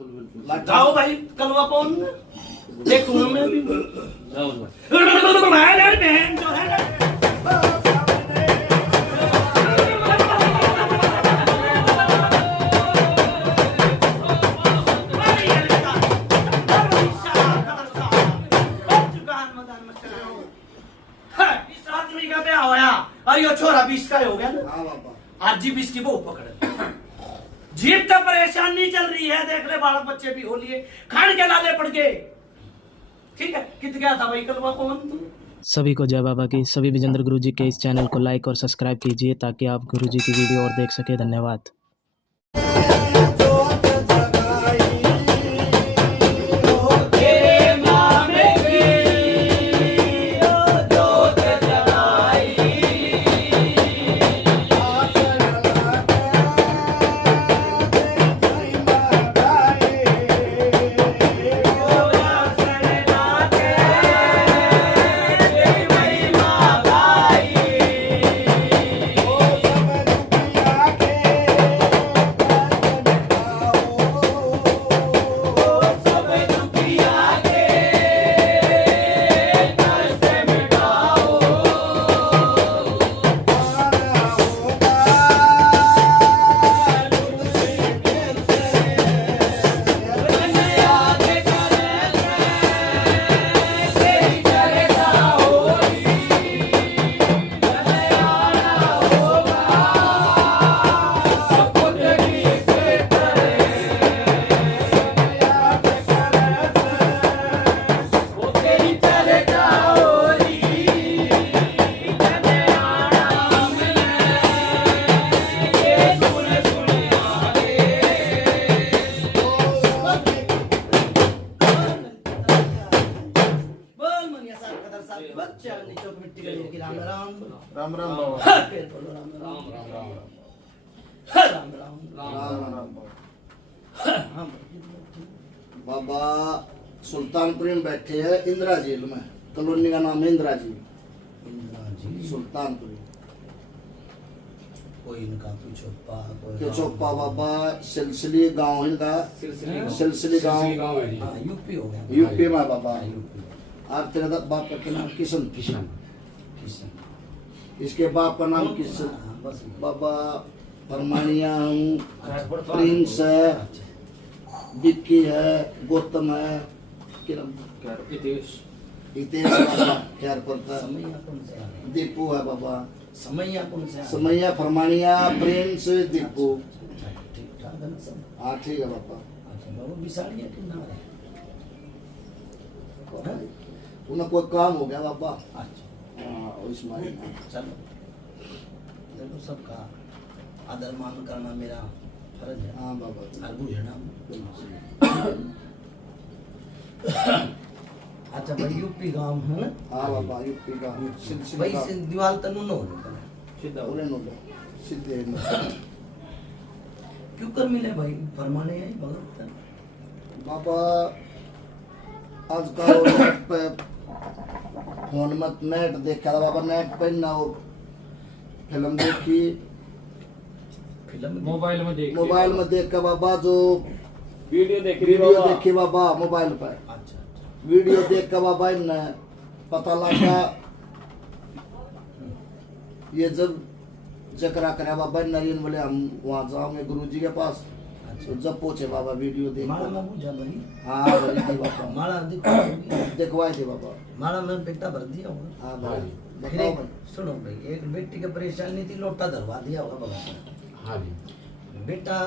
लगाओ भाई कलवा कौन देखूंगा मैं भी बहन जो है यो छोरा 20 का हो गया ना। आज जी 20 की वो पकड़ जीप तो परेशान नहीं चल रही है। देख ले बालक बच्चे भी हो लिए खान के लाले पड़ गए। ठीक है कित गया था भाई कलवा कौन। सभी को जय बाबा की। सभी विजेंद्र गुरु जी के इस चैनल को लाइक और सब्सक्राइब कीजिए ताकि आप गुरु जी की वीडियो और देख सके। धन्यवाद। राम राम बाबा। राम राम बाबा सुल्तानपुर में बैठे हैं इंदिरा जेल में। कॉलोनी का नाम है इंदिरा जी सुल्तानपुर। कोई इनका के चौपा बाबा सिलसिली गांव है इनका। सिलसिली गांव यूपी हो गया। यूपी में बाबा। यूपी आप तेरे बाप का नाम किशन। इसके बाप का नाम किशन बाबा। परमानिया हूँ, प्रिंस है, विक्की है, गौतम है, हितेश बाबा ख्याल पड़ता। दीपू है बाबा। समैया फरमानिया प्रिंस दीपू। हाँ ठीक है बाबा। उन्हें कोई काम हो गया बाबा। चलो देखो सबका आदर मान करना मेरा फर्ज है। हाँ बाबा। और बुझना। अच्छा भाई यूपी गांव है ना। हाँ बाबा यूपी का भाई से दीवार तनु न हो सीधा उन्हें नो सीधे क्यों कर मिले भाई फरमाने है भगत बाबा। आजकल नेट पे फोन में नेट देखा था बाबा। नेट पे ना वो फिल्म देखी फिल्म मोबाइल में देख के बाबा जो वीडियो देखी बाबा मोबाइल पर। अच्छा वीडियो देख के बाबा ने पता लगा ये जब जकरा करे बाबा नरीन बोले हम वहाँ जाओगे गुरुजी के पास। तो जब पहुंचे बाबा वीडियो देख माला में बुझा भाई। हाँ भरी थी बाबा। माला देखवाए थे बाबा। माला में बेटा भर दिया होगा। हाँ भाई फिर बताओ एक भाई। सुनो भाई एक बेटी की परेशानी थी लोटा धरवा दिया होगा भगत ने। हाँ जी बेटा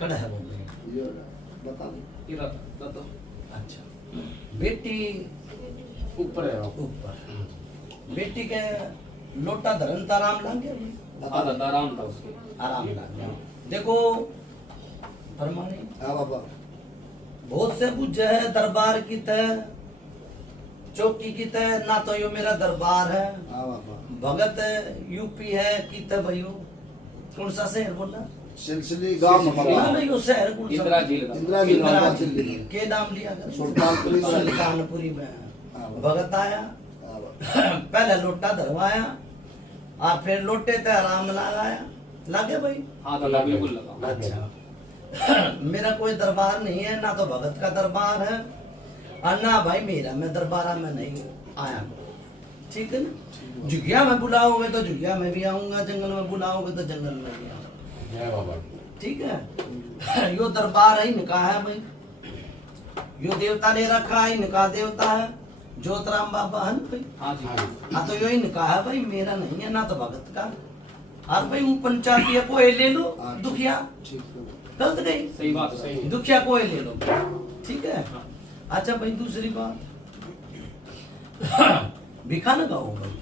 कड़ा है बोल रहे ये बता दो। अच्छा बेटी ऊपर है ऊपर बेटी के लोटा धरन तो आराम लग गया। आराम था उसके। आराम लग गया। देखो फरमाने हाँ बाबा। बहुत से बुझे है दरबार की तय चौकी की तय ना तो यो मेरा दरबार है। हाँ बाबा। भगत यूपी है की तय भाइयों कौन सा शहर बोला। सिलसिली गांव में बाबा। ना यो शहर कौन सा इंदिरा झील इंदिरा जी बाबा दिल्ली के नाम लिया कर सुल्तानपुरी में। सुल्तानपुरी में हाँ भगत आया। हाँ बाबा। पहले लोटा धरवाया और फिर लोटे ते आराम लगाया। लगे भाई। हाँ तो बिल्कुल लगा। अच्छा मेरा कोई दरबार नहीं है, ना तो भगत का दरबार है और ना भाई मेरा, मैं दरबारा में नहीं आया। ठीक है ना, झुगिया में बुलाओगे तो झुगिया में भी आऊंगा, जंगल में बुलाओगे तो जंगल में भी आऊंगा। जय बाबा। ठीक है, यो दरबार है, निकाह है भाई, यो देवता ने रखा है, निकाह देवता है, ज्योतराम बाबा है ना भाई। हाँ जी, हाँ जी। हाँ तो यो ही निकाह है भाई, मेरा नहीं है, ना तो भगत का। और भाई वो पंचायती को ले लो, दुखिया गलत गई, सही बात है, सही है। दुखिया को ले लो, ठीक है। अच्छा भाई दूसरी बात, भिखा न गाओ भाई।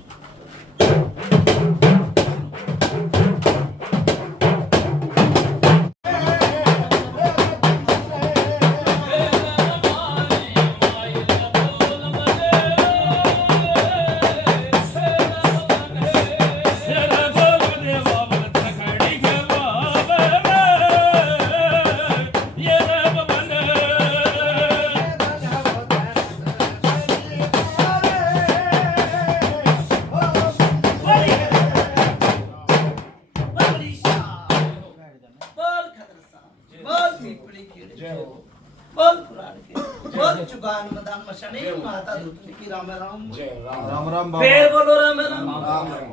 बोल पुराण के, बोल चुकान मदान मशनी माता दूतनी की राम राम। जय राम। राम राम बाबा। फिर बोलो राम राम, राम राम।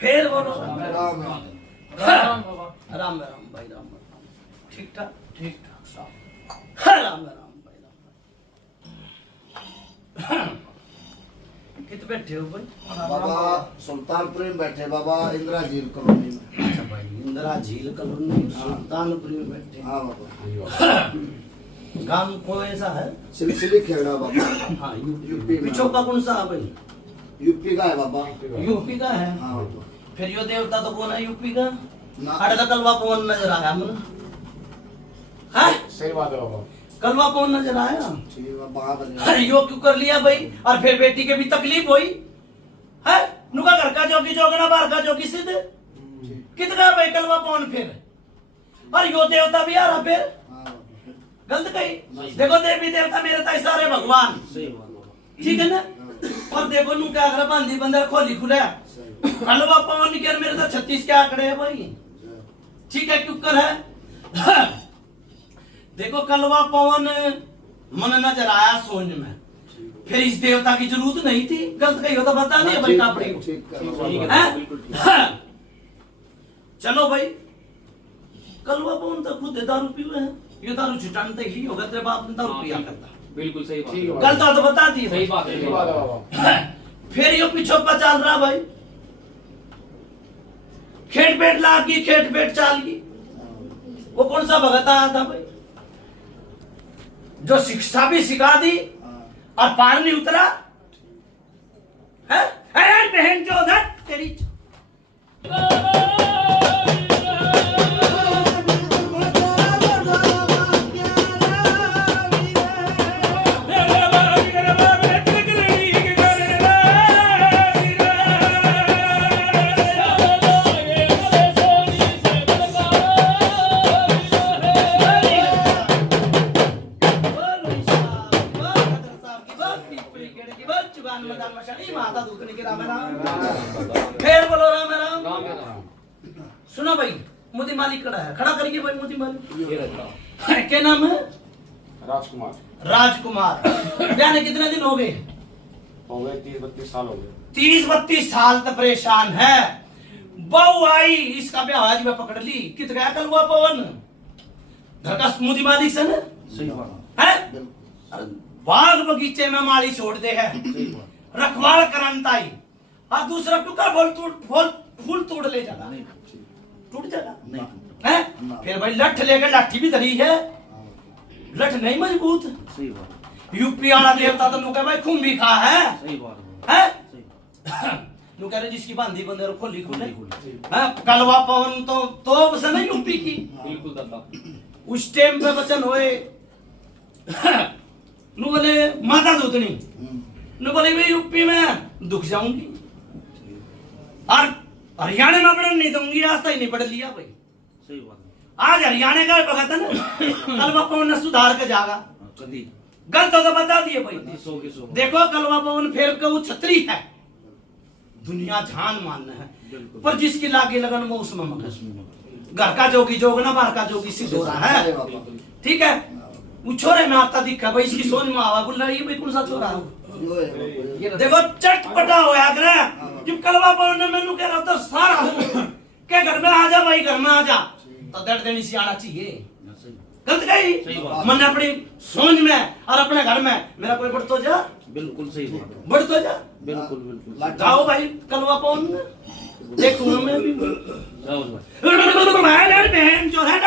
फिर बोलो राम राम राम। राम राम भाई राम। ठीक ठाक, ठीक ठाक साहब। राम राम भाई राम। कित बैठे हो भाई? बाबा सुल्तानपुर में बैठे बाबा, इंदिरा झील कॉलोनी में। अच्छा भाई, इंदिरा झील कॉलोनी सुल्तानपुर में बैठे। हाँ बाबा। गांव को ऐसा है? सिलसिली खेड़ा बाबा। हाँ यूपी में। पिछोका कौन सा है भाई? यूपी का है बाबा। यूपी का है। हाँ बाबा। फिर यो देवता तो कौन है यूपी का? ना। अरे तो कलवा कौन नजर आया मुझे? हाँ? सही बात है बाबा। कलवा कौन नजर आया? ठीक है बाबा। अरे यो क्यों कर लिया भाई? और फिर बेटी के भी तकलीफ हुई है? नुका घर का जोगी जोगना, बाहर का जोगी सिद्ध। कितना भाई कलवा कौन फिर? और यो देवता भी आ रहा फिर? हाँ बाबा। गलत कही। देखो देवी देवता मेरे ताई सारे भगवान, ठीक है ना। और देखो नू क्या कर बांधी बंदर खोली खुला कलवा पवन के मेरे तो 36 के आंकड़े है भाई। ठीक है क्यों कर है? देखो कलवा पवन मन नजर आया सोच में, फिर इस देवता की जरूरत नहीं थी। गलत कही हो तो बता दिया भाई कापड़ी को। ठीक हैं? चलो भाई, कलवा पवन तो खुद दारू पीवे हैं, ये दारू छुटानते ही होगा, तेरे बाप ने दारू पिया करता। बिल्कुल सही बात है। गलत तो बता दिए। सही बात है, सही बात है बाबा। फिर यो पीछो पर चल रहा भाई, खेत पेट लाग गई, खेत पेट चाल गई। वो कौन सा भगत आया था भाई जो शिक्षा भी सिखा दी और पार नहीं उतरा है? अरे बहन जो उधर तेरी माता दूतनी के राम राम। फिर बोलो राम राम। राम राम। सुनो भाई, मोदी मालिक खड़ा है, खड़ा करिए भाई मोदी मालिक। ये रहता है। क्या नाम है? राजकुमार। राजकुमार। ब्याह ने कितने दिन हो गए? हो गए 30-32 साल हो गए। 30-32 साल तक परेशान है। बहू आई, इसका ब्याह आज मैं पकड़ ली। कित गया कलवा पवन? घर का मोदी मालिक से न? सही बात है? अरे बाग बगीचे में माली छोड़ दे है, रखवाल करंताई। और दूसरा क्यों का फूल तोड़ ले जाना, टूट जाएगा नहीं है? फिर भाई लठ लेकर, लाठी भी धरी है, लठ नहीं मजबूत। सही बात। यूपी वाला देवता तो लोग भाई खून भी खा है, सही बात है? सही। लोग कह रहे जिसकी बांधी बंदे खोली खुले। कलवा पवन तो बसन है यूपी की। बिल्कुल दादा। उस टाइम पे वचन होए नु बोले माता दूतनी, नु बोले मैं यूपी में दुख जाऊंगी और हरियाणा में पढ़ने नहीं दूंगी। आज तक नहीं पढ़ लिया भाई। सही बात। आज हरियाणा का भगत है ना, कलवा पवन ने सुधार के जागा। कदी गलत हो तो बता दिए भाई। 100 देखो कलवा पवन फेर के वो छतरी है, दुनिया जान मानना है, पर जिसकी लागे लगन वो उसमें मगन। घर का जोगी जोग ना, बाहर का जोगी सिद्ध हो रहा है। ठीक है, वो छोरे में आता दिखा भाई, इसकी सोच में आवा बोल रहा है ये भाई कौन सा छोरा है। देखो चटपटा होया करे, जब कलवा पावन ने मैंने कह रहा था सारा के घर में आ जा भाई, घर में आ जा, तो दर्द देनी सी आना चाहिए। गलत गई मैंने अपनी सोच में और अपने घर में मेरा कोई बढ़ तो जा, बिल्कुल सही बात, बढ़ तो जा, बिल्कुल बिल्कुल। जाओ भाई कलवा पावन देखूंगा मैं भी, जाओ भाई। बहन जो है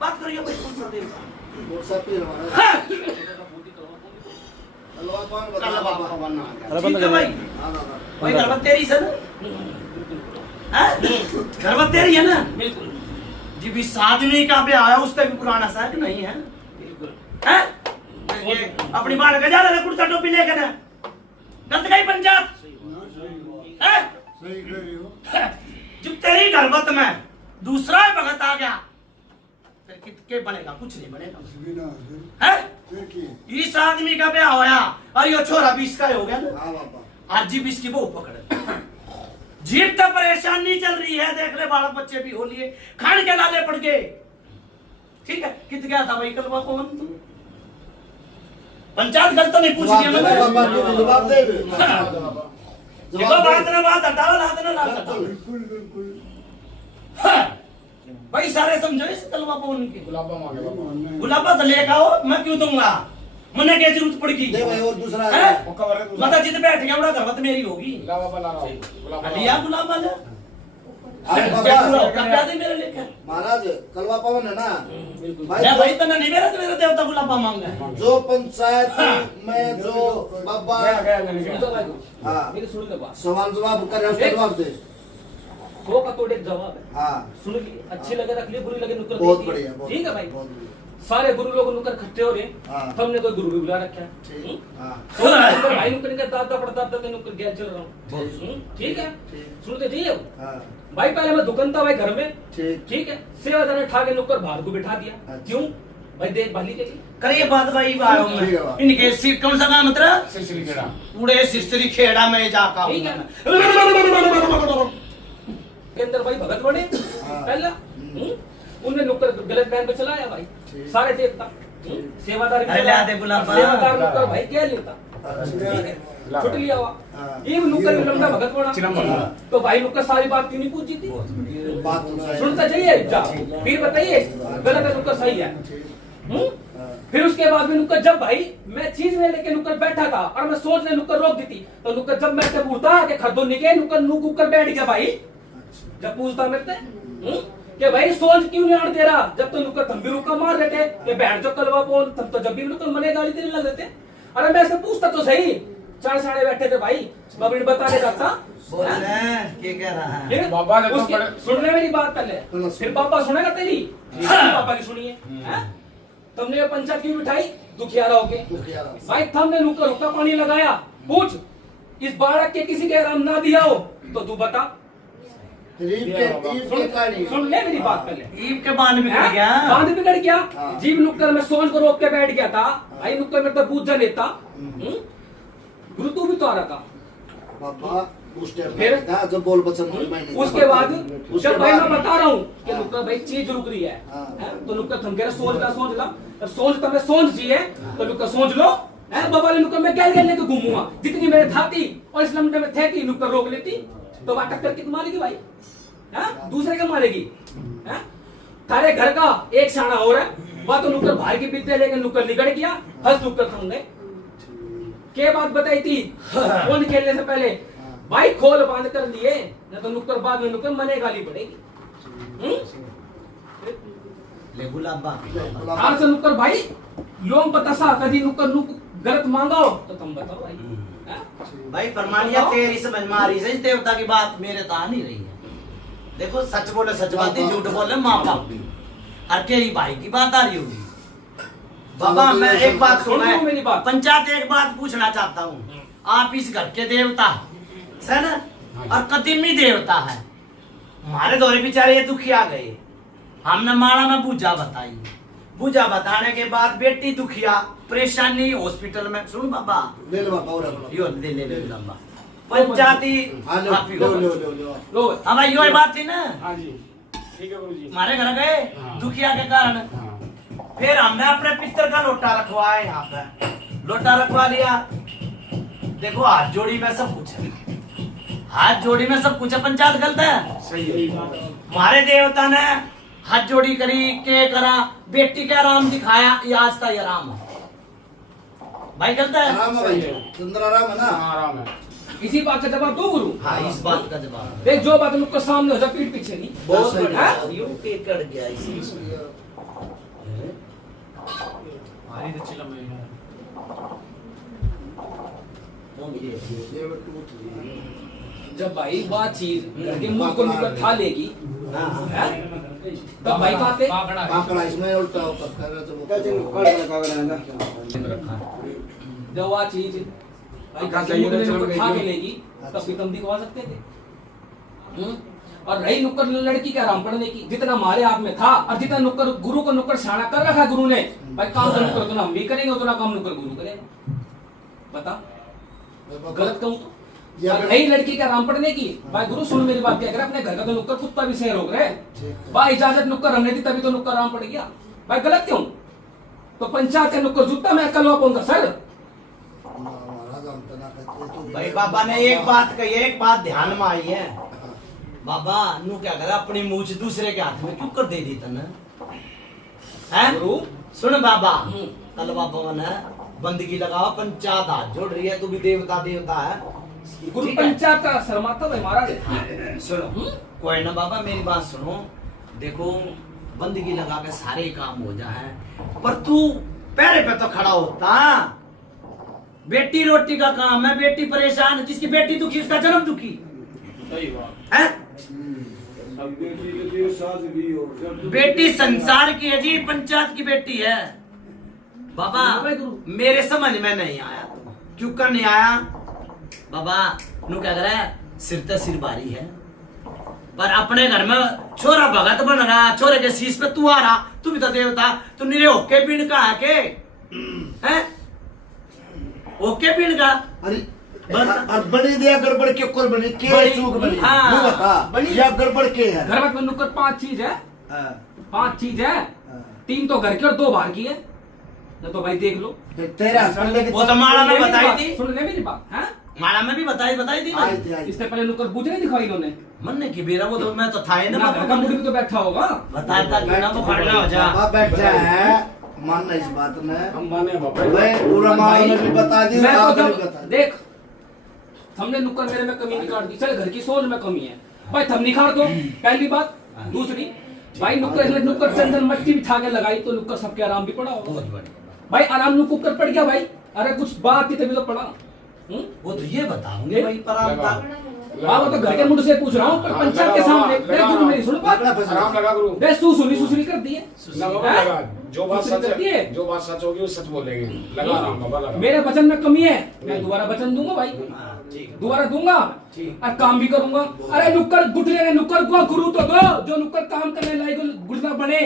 बात करिए भाई कौन सा देवता? ठीक है भाई, भाई गलबत तेरी से ना, गलबत तेरी है ना, बिल्कुल जी भी आदमी का ब्याह है उससे भी पुराना सा कि नहीं है, हैं? ये अपनी बाल का जा रहा है कुर्ता टोपी लेकर ना, गलत गई पंचायत, हैं? जब तेरी गलबत में दूसरा भगत आ गया फिर कितके बनेगा, कुछ नहीं बनेगा, हैं? इस आदमी का ब्याह होया और ये छोरा 20 का हो गया ना, आज जी 20 की बहू पकड़, जीप तो परेशानी चल रही है, देख ले बालक बच्चे भी हो लिए, खान के लाले पड़ गए। ठीक है, कित गया था भाई कलवा कौन तू? पंचायत गल तो नहीं पूछ लिया मैंने, जवाब दे देखो बात ना बात हटाओ, लात ना लात हटाओ। भाई सारे समझो इस कलवा कौन की, गुलाबा तो लेकर आओ, मैं क्यों दूंगा, मने क्या जरूरत पड़ेगी, दे भाई और दूसरा है? है। मतलब जित बैठ गया बड़ा घरवत मेरी होगी, लिया गुलाबा जा अरे क्या पूरा बाबा होगा, क्या दे मेरे लेकर महाराज कलवा पवन है ना मैं भाई तो नहीं मेरा तो मेरा देवता गुलाबा मांगा है। जो पंचायत में जो बाबा हाँ मेरी सुन लो बात, सवाल जवाब कर रहे हैं उसका जवाब दे। 100 का तोड़ एक जवाब है, हाँ सुन ली, अच्छी लगे रख ली, बुरी लगे नुक्कर बहुत दे दी। बढ़िया, बहुत ठीक है भाई, बहुत बढ़िया। सारे गुरु लोग नुक्कर इकट्ठे हो रहे, हाँ। हमने कोई गुरु भी बुला रखा है, ठीक, हाँ नुक्कर भाई नुक्कर के दादा पड़दादा के नुक्कर गया चल रहा हूँ, ठीक है, सुनते जाइए हाँ भाई। पहले मैं दुकान था भाई घर में, ठीक ठीक है, सेवादार ने ठाके नुक्कर बाहर को बिठा दिया, अच्छा। क्यों भाई, देख भाली के करिए बात भाई बारों ठीक है में बात। इनके सिर कौन सा काम मतलब पूरे सिरसरी खेड़ा में जाका ठीक है। के अंदर भाई भगत बने हाँ। पहला, उनने नुक्कर गलत लाइन पे चलाया भाई, ठीक। सारे देखता सेवादार भी अरे चलाया। ला दे गुलाब। सेवादार नुक्कर भाई क्या लेता, ठीक है, छुट लिया हुआ, हाँ। ये नुक्कर लंबा भगत चिलम बना, बना। तो भाई नुक्कर सारी बात क्यों नहीं पूछी थी, बात तो सही सुनता चाहिए जा, फिर बताइए गलत है नुक्कर सही है। फिर उसके बाद में नुक्कर जब भाई मैं चीज में लेके नुक्कर बैठा था और मैं सोच ले नुक्कर रोक दी थी, तो नुक्कर जब मैं से पूछता कि खरदो निके नुक्कर नुक ऊपर बैठ गया भाई, जब पूछता मेरे से कि भाई सोच क्यों नहीं आड़ दे रहा, जब तो नुक्कर थम भी रुका मार रहे थे कि बैठ जो कलवा बोल, तब तो जब भी नुक्कर मने गाली देने लग रहे थे। अरे मैं से पूछता तो सही, चार साढ़े बैठे थे भाई, बबड़ी बताने जाता बोल रहे क्या कह रहा है फिर बाबा ने तो उसके- बड़े- सुन ले मेरी बात पहले, फिर पापा सुनेगा तेरी, पापा की सुनिए, हैं? तुमने ये पंचायत क्यों बिठाई, दुखियारा होके भाई, हमने नुक्कर हुक्का पानी लगाया, पूछ इस बालक के किसी के आराम ना दिया हो तो तू बता, सुन ले मेरी बात पहले, ईब के बांध बिगड़ हैं? गया बांध बिगड़ गया, हाँ। जीव नुक्कर में सोच को रोक के बैठ गया था भाई, नुक्कर में तो पूजा लेता, गुरु तू भी तो आ रहा था। बाबा उस टाइम फिर? था जब बोल बचन मैंने उसके बाद उसके जब भाई मैं बाद- बता रहा हूँ कि हाँ। नुक्कर भाई चीज रुक रही है, हाँ। हैं? तो नुक्कर थम गया, सोच ला, अब सोच तो मैं सोच जी है, तो नुक्कर सोच लो, हैं? बाबा ने नुक्कर मैं गैल गैल लेके घूमूंगा, जितनी मेरे थाती और इस लम्बे में थे कि नुक्कर रोक लेती, तो बात टक्कर कित मारेगी भाई, हैं? दूसरे का मारेगी, हैं? तारे घर का एक शाना हो रहा है, वह तो नुक्कर भाई की विद्या लेकर नुक्कर निकल गया, हंस नुक्कर थम गए। क्या बात बताई थी फोन खेलने से पहले, भाई खोल बांध कर लिए, न तो नुक्कर बाद में नुक्कर मने गाली पड़ेगी। ले गुलाबा आर से नुक्कर भाई लोग बतासा कदी नुक्कर नुक गलत मांगा हो तो तुम बताओ भाई हैं? भाई फरमानिया तेरी समझ में आ रही है इस देवता की बात मेरे तो आ नहीं रही है। देखो सच बोले सच बात है, झूठ बोले माँ बाप और के ही भाई की बात आ रही होगी। बाबा मैं एक बात सुन लो मेरी बात। पंचायत एक बात पूछना चाहता हूँ, आप इस घर के देवता है ना और कदीमी देवता है। हमारे दौरे बेचारे ये दुखी आ गए, हमने माला में पूजा बताई, पूजा बताने के बाद बेटी दुखिया परेशानी हॉस्पिटल में। सुन बाबा ले लो बाबा और यो ले लंबा पंचायती हाँ लो काफी लो हो लो गए। लो लो लो हाँ भाई यो बात थी ना, हाँ जी ठीक है गुरुजी। हमारे घर गए हाँ। दुखिया के कारण, हाँ फिर हमने अपने पितर का लोटा रखवाया यहाँ पे, लोटा रखवा लिया। देखो हाथ जोड़ी में सब कुछ है, हाथ जोड़ी में सब कुछ है। पंचायत गलत है? सही है। हमारे देवता ने हाथ जोड़ी करी के करा, बेटी का आराम दिखाया, ये आज था ये आराम है भाई। गलत है? आराम है भाई, सुंदर आराम है ना। हाँ आराम है। इसी बात का जवाब दो गुरु। हाँ इस बात का जवाब है। देख जो बात नुक्कर सामने हो जा पीठ पीछे नहीं। बहुत सही बढ़िया है। यूं के कट गया इसी ये टूट रही है। जब भाई वह चीज घर के मुंह को नुक्कर खा लेगी हाँ। हैं? तब भाई बातें आंकड़ा इसमें उल्टा होकर कर रहे तो जब वह चीज भाई घर के मुंह में नुक्कर खा के लेगी तब भी तुम दिखवा सकते थे। और रही नुक्कर लड़की के आराम पढ़ने की, जितना हमारे हाथ में था और जितना नुक्कर गुरु को नुक्कर शाना कर रखा गुरु ने, भाई काम तो नुक्कर उतना हम भी करेंगे, उतना काम नुक्कर गुरु करेगा। बता गलत कहूँ तो? ये और अगर- रही लड़की के आराम पढ़ने की, भाई गुरु सुन मेरी बात क्या कर, अपने घर का तो नुक्कर कुत्ता भी सह रोक रहे, भाई इजाजत नुक्कर हमने दी तभी तो नुक्कर आराम पड़ गया। भाई गलत क्यों? तो पंचायत के नुक्कर जूता मैं कल पाऊंगा सर। महाराज हम तना कहते तो भाई बाबा ने एक बात कही, एक बात ध्यान में आई है बाबा, नू क्या करे अपनी मूछ दूसरे के हाथ में क्यों कर दे दी तने हैं? गुरु सुन बाबा, कल बाबा ने बंदगी लगाओ, पंचायत हाथ जोड़ रही है, तू भी देवता देवता है। गुरु ठीक है? पंचायत का शर्माता भाई महाराज। सुनो कोई ना बाबा मेरी बात सुनो, देखो बंदगी लगा के सारे काम हो जाए, पर तू पैरे पे तो खड़ा होता। बेटी रोटी का काम है, बेटी परेशान, जिसकी बेटी दुखी उसका जन्म दुखी सही बात। है। अब बेटी के देर शादी भी हो जब बेटी संसार की है जी, पंचायत की बेटी है बाबा। मेरे समझ में नहीं आया, क्यों कर नहीं आया बाबा? नू क्या करे, सिर ते सिर भारी है, पर अपने घर में छोरा भगत बन रहा, छोरे के शीश पे तू आ रहा, तू भी तो देवता, तू निरे होके पीण का है के हैं? ओके पीण का अरे बस। और बनी दिया गड़बड़ क्यों कर बनी के बड़ी- चूक बनी हाँ, तू बता बड़ी- या गड़बड़ के है घर में नुक्कर 5 चीज है, हाँ, 5 चीज है, हाँ। 3 तो घर की और 2 बाहर की है। तो भाई देख लो। फिर तेरे हस्बैंड लेके वो तो माला में बताई थी, सुन ले मेरी बात है। माला में भी बताई थी आई भाई। थी, आई थी। इससे पहले नुक्कर पूछ नहीं दिखाई इन्होंने मन ने की बेरा, वो तो मैं तो था ही ना ना घर का बाबा। मुड़ी भी तो बैठा होगा। बताता क्यों ना, वो खड़ना हो जा। बाबा बैठ जा है मानना इस बात में हम माने बाबा। मैं पूरा माल में भी बता दी मैं आप तो भी जब बता दी देख हमने नुक्कर मेरे में कमी निकाल दी, चल घर की सोच में कमी है भाई, थम निखार दो पहली बात। दूसरी भाई नुक्कर चंदन मट्टी बिठा के लगाई तो नुक्कर सबके आराम भी पड़ा होगा बहुत बढ़िया। भाई, आराम नुक्कर पड़ गया भाई। अरे कुछ बात थी तभी तो पड़ा। वो तो ये बताऊंगे भाई, पर आप हाँ वो तो घर के मुंड से पूछ रहा हूँ, पर पंचायत के सामने लगा, गुरु मेरी सुनो बात। आराम लगा गुरु। बे सुसुरी कर दी है। ना बाबा हैं? लगा, जो बात सुसुरी सच कर दी है, है। जो बात सच होगी वो सच बोलेंगे। लगा आराम बाबा लगा। मेरे वचन में कमी है, मैं दोबारा वचन दूंगा भाई, हाँ, ठीक है। दोबारा दूंगा ठीक। और काम भी करूंगा। अरे नुक्कर गुटले नुक्कर को गुरु तो दो, जो नुक्कर काम करने लायक गुटला बने।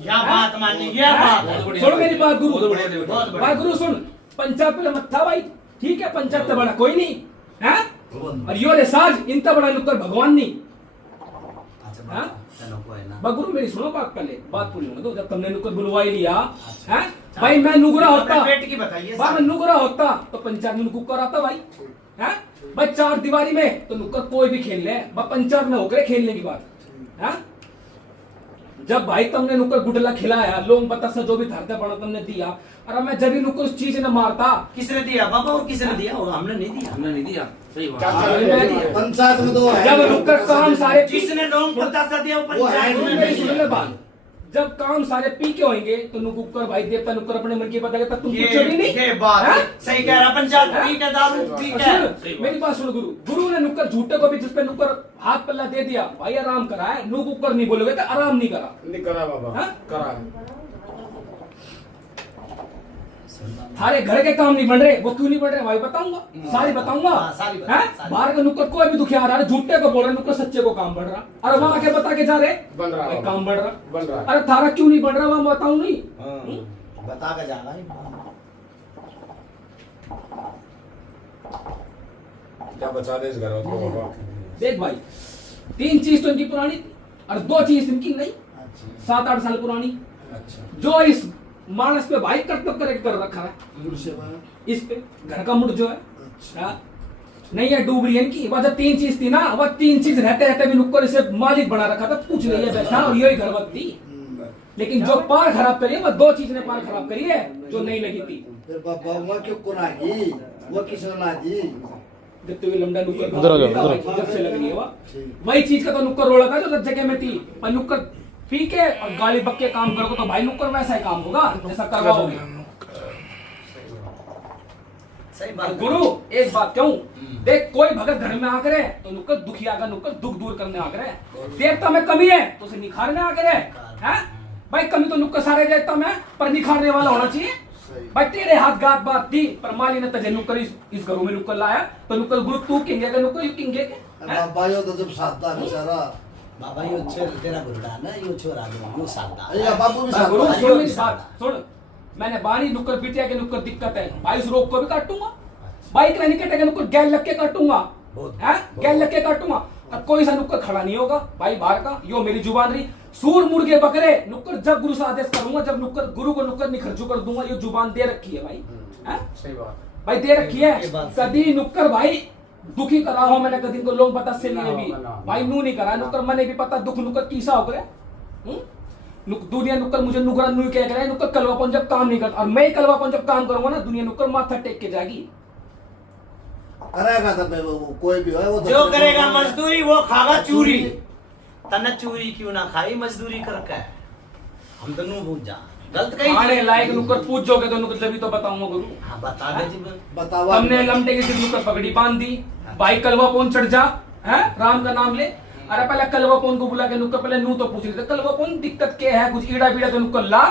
यह बात माननी, यह बात सुन मेरी बात गुरु, बहुत बढ़िया। भाई गुरु सुन, पंचायत पे मत्था भाई, ठीक है पंचायत तो बड़ा कोई नहीं है, और यो रे साज इनका बड़ा नुक्कर भगवान नहीं। अच्छा हाँ? चलो कोई ना। भाई गुरु मेरी सुनो बात, पहले बात पूरी होने दो। जब तुमने नुक्कर बुलवा ही लिया है भाई, मैं नुगरा होता, अपने पेट की बताइए भाई मैं नुगरा होता तो पंचायत में कुकर आता भाई है भाई। 4 दीवारी में तो नुक्कर कोई भी खेल ले, भाई पंचायत में होकर खेलने की बात है। जब भाई तुमने नुक्कर गुटला खिलाया, लोग बता सा जो भी धरते पड़ा तुमने दिया, अरे मैं जब भी नुक्कर उस चीज ने मारता। किसने दिया बाबा, और किसने दिया? और हमने नहीं दिया। हमने नहीं दिया, सही बात। चाचा ने पंचायत में तो है जब नुक्कर काम सारे जिसने लोग बतासा दिया वो वो है पंचायत नहीं, में मेरी नहीं सुन दिया। ले बात, जब काम सारे पी के होंगे तो नुक्कर भाई देवता नुक्कर अपने मन की बताएगा तब तुम ये पूछोगे नहीं। ये बात हैं? सही कह रहा पंचायत हैं? पी के दारू पी और के सुन, मेरी बात सुनो गुरु ने नुक्कर झूठे को भी जिस पे नुक्कर हाथ पल्ला दे दिया भाई आराम करा है, नु कुकर नहीं बोलोगे तो आराम नहीं करा। नहीं करा बाबा, हाँ? करा। थारे घर के काम नहीं बन रहे, वो क्यों नहीं बन रहे भाई बताऊंगा, सारी बताऊंगा। हाँ, सारी बता, हैं? सारी। बाहर का नुक्कर कोई भी दुखिया आ रहा है, झूठे को बोल रहे नुक्कर सच्चे को काम बढ़ रहा, अरे वहां आके बता के जा रहे बन रहा भाई है। काम बढ़ रहा, बन रहा है। अरे थारा क्यों नहीं बढ़ रहा वहां बताऊं नहीं। बता के जाना ही। क्या बचा दे इस घर को बाबा। देख भाई 3 चीज तो इनकी पुरानी थी और 2 चीज इनकी नहीं, 7-8 साल पुरानी। जो इस मानस पे भाई कर्तव्य करके कर रखा है, इस पे घर का मुड़ जो है हाँ? नहीं है डूब रही है इनकी। वह जब 3 चीज थी ना, वह 3 चीज रहते रहते भी नुक्कर इसे मालिक बना रखा था, पूछ नहीं है बैठा और यही घरवत थी। लेकिन जो पार खराब करी है वह 2 चीज ने पार खराब करी है जो नहीं लगी थी। फिर बाबा वो क्यों कुनागी, वो किसने लागी? जब तो ये लमडा नुक्कर जब से लग रही है वही चीज का तो नुक्कर रोड़ा था जो जगह में थी, पर नुक्कर पी के और गाली बक्के काम करोगे तो भाई नुक्कर वैसा ही काम होगा जैसा करवाओगे। सही बात। गुरु एक बात कहूं, देख कोई भगत घर में आकर है तो नुक्कर दुखिया का नुक्कर दुख दूर करने आकर है, देवता में कमी है तो उसे निखारने आकर है। भाई कमी तो नुक्कर सारे देवता में पर निखारने वाला होना चाहिए। भाई तेरे हाथ गात बात थी पर माली ने तजे नुक्कर इस घरों में नुक्कर लाया तो नुक्कर गुरु तू किंगे का नुक्कर यू किंगे के बाबा यो तो जब साधा बेचारा। बाबा यो छोर तेरा गुरुडा ना, यो छोरा यो सादा। अरे बाबू भी गुरु साधा। सुन मेरी बात सुन, मैंने बानी नुक्कर बिटिया के नुक्कर दिक्कत है भाई, इस रोग को भी काटूंगा भाई, के नहीं कटेगा नुक्कर गैल लग के काटूंगा, गैल लग के काटूंगा। अब कोई सा नुक्कर खड़ा नहीं होगा भाई बाहर का, यो मेरी जुबान रही। सूर मुर्गे बकरे नुक्कर जब गुरु से आदेश करूंगा, जब नुक्कर गुरु को नुक्कर निखरजू कर दूंगा, ये जुबान दे रखी है भाई। सही बात। भाई दे रखी है, कभी नुक्कर भाई दुखी करा हो मैंने कभी इनको लोग पता से लिए भी भाई नू नहीं करा नुक्कर, मैंने भी पता दुख नुक्कर किसा हो गया। दुनिया नुक्कर मुझे नुकरा नू क्या करे, नुक्कर कलवापन जब काम नहीं करता और मैं कलवापन जब काम करूंगा ना, दुनिया नुक्कर माथा टेक के जाएगी। करेगा तो भाई वो कोई भी है वो तो जो करेगा मजदूरी वो खागा चूरी। तना चूरी क्यों ना खाई मजदूरी करके, हम तो नू भूल जा गलत कही। आने लायक नुक्कर पूछ जोगे तो नुक्कर जब तो बताऊंगा गुरु। हाँ बता दे जी। बताओ। हमने लमटे की सिर्फ नुक्कर पगड़ी बांध दी, भाई कलवा पौन चढ़ जा है, राम का नाम ले। अरे पहले कलवा पौन को बुला के नुक्कर पहले नू तो पूछ लेते कलवा पौन दिक्कत क्या है, कुछ ईड़ा बीड़ा तो नुक्कर ला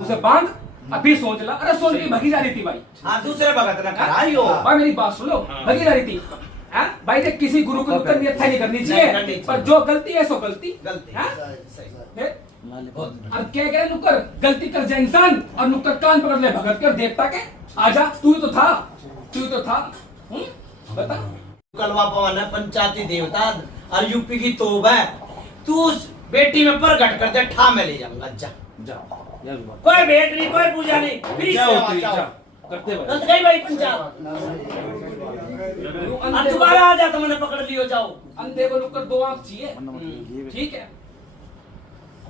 उसे बांध, अभी सोच ला। अरे सोच के भगी जा रही थी भाई। हाँ दूसरे भगत ना कराइयो। भाई मेरी बात सुनो, भगी जा रही थी भाई। देख किसी गुरु को नुक्कर नियत नहीं करनी चाहिए, पर जो गलती है सो गलती गलती। है। अब क्या करे नुक्कर गलती कर जाए इंसान और नुक्कर कान पकड़ ले भगत कर देवता के, आजा तू तो था, तू तो था। बता कलवा पवन है पंचायती देवता और यूपी की तोब है, तू उस बेटी में प्रगट कर दे, ठा में ले जाऊंगा। जा कोई भेंट नहीं कोई पूजा नहीं, फिर करते भाई। गलत गई भाई पंचायत। अब दोबारा आ जा तो मैंने पकड़ लियो जाओ। अंधे को नुक्कर 2 आंख चाहिए, ठीक है।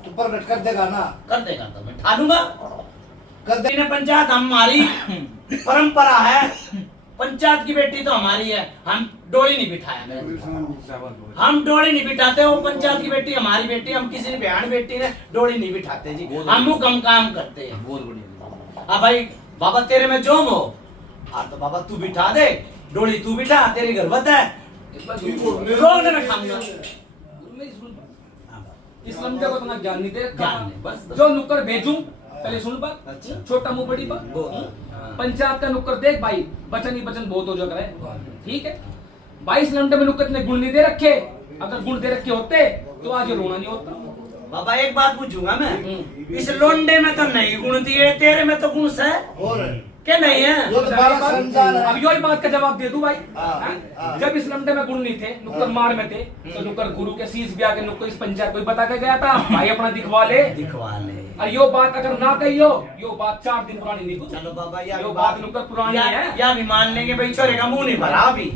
तू प्रकट कर देगा ना? कर देगा तो मैं ठा दूंगा। कर दे। पंचायत हमारी परंपरा है, पंचायत की बेटी तो हमारी है, हम डोली नहीं बिठाया, हम डोली नहीं बिठाते। वो पंचायत की बेटी हमारी बेटी, हम किसी बहन बेटी ने डोली नहीं बिठाते जी, हम कम काम करते हैं। बहुत बढ़िया। अब भाई बाबा तेरे में जोम हो, हाँ तो बाबा तू बिठा दे, डोली तू बिठा, तेरी घरवत है, रोग न खाऊंगा। इस लमटे को इतना ज्ञान नहीं दे, ज्ञान नहीं, बस। जो नुक्कर भेजूं पहले सुन बात, अच्छा। छोटा मुंह बड़ी बात। पंचायत का नुक्कर देख भाई, बचन ही बचन बहुत हो जगह है, ठीक है। 22 लमटे में नुक्कर ने गुण नहीं दे रखे, अगर गुण दे रखे होते तो आज ये रोना नहीं होता। बाबा एक बात पूछूंगा मैं, इस लोंडे में तो नहीं गुण दिए, तेरे में तो गुण है और क्या नहीं है? जो तो बड़ा संजान है। अब यही बात का जवाब दे दूं भाई। हाँ। जब इस लमटे में गुण नहीं थे, नुक्कर मार में थे, तो नुक्कर गुरु के शीश भी आके नुक्कर इस पंचायत को ही बता के गया था भाई अपना दिखवा ले। दिखवा ले। और यो बात अगर ना कही हो, यो बात 4 दिन पुरानी नहीं कुछ। चलो बाबा यार यो बात नुक्कर पुरानी है। या भी मान लेंगे भाई छोरे का मुंह नहीं भरा अभी,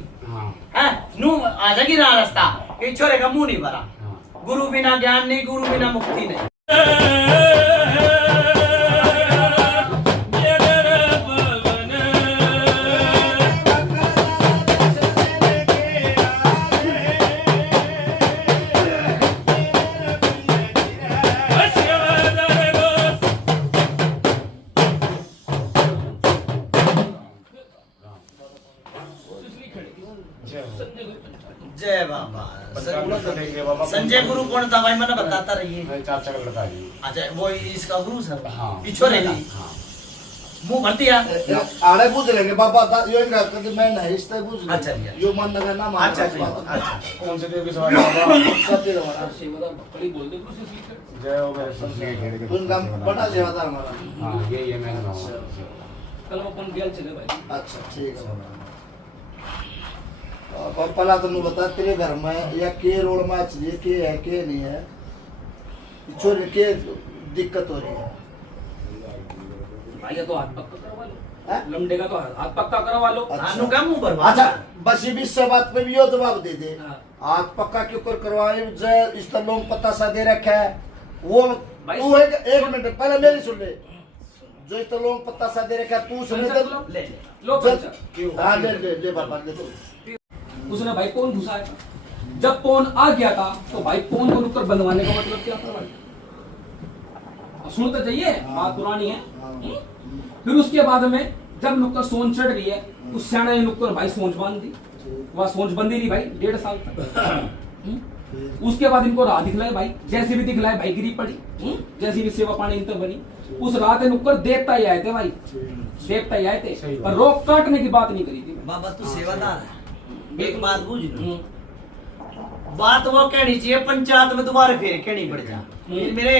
है नू आ जाएगी ना रास्ता कि छोरे का मुंह नहीं भरा। गुरु बिना ज्ञान नहीं, गुरु बिना मुक्ति नहीं। जय बाबा। बाबा संजय गुरु कौन था भाई, मैंने बताता रहिए। चाचा का लड़का जी। अच्छा वो इसका गुरु सर, हाँ। पिछो रहेगा मुंह भर दिया। आड़े पूछ लेंगे बाबा था यो इनका कभी मैं नहीं इससे पूछ अच्छा भैया। यो मन लगा ना मान अच्छा अच्छा कौन से देव के सवाल बाबा? सत्य हमारा सेवादार भक्कड़ी बोल दे कुछ सीख कर। जय हो मेरे संत। उनका बड़ा सेवादार हमारा। हाँ ये मैंने नाम। कल वो अपन गेल चले भाई। अच्छा ठीक है बाबा। और पहला तुमने बता तेरे घर में या के रोल मैच लिए के है के नहीं है, छोड़ के दिक्कत हो रही है। भाई ये तो हाथ पक्का करवा हैं? लो, लमडे का तो हाथ पक्का करवा लो। अच्छा। आनु का मुंह भरवा। अच्छा बस ये भी सब बात पे भी यो जवाब दे दे। हाँ। आज पक्का क्यों कर करवाए जय इस तरह लोग पता सा दे रखा है वो भाई तू एक मिनट पहले मेरी सुन ले। जो इस तरह लोग पता सा दे रखा है तू सुन ले ले लो पंचा। हाँ ले बाबा ले तो उसने भाई फोन घुसाया था। जब फोन आ गया था तो भाई फोन को रुककर बंदवाने का मतलब क्या था भाई? सुन तो चाहिए, बात पुरानी है। फिर उसके बाद में जब नुक्कर सोन चढ़ रही है उस सियाना ने नुक्कर भाई सोच बांध दी। वह सोच बंदी रही भाई 1.5 साल तक। उसके बाद इनको राह दिखलाई भाई, जैसे भी दिखलाई भाई गिरी पड़ी। जैसी भी सेवा पानी इनसे बनी उस रात नुक्कर देवता ही आए थे भाई, देवता ही आए थे पर रोक काटने की बात नहीं करी थी। बाबा तू सेवादार है, एक बात बूझ लो। बात वो कहनी चाहिए पंचायत में दोबारा फिर कहनी पड़ जा। मेरे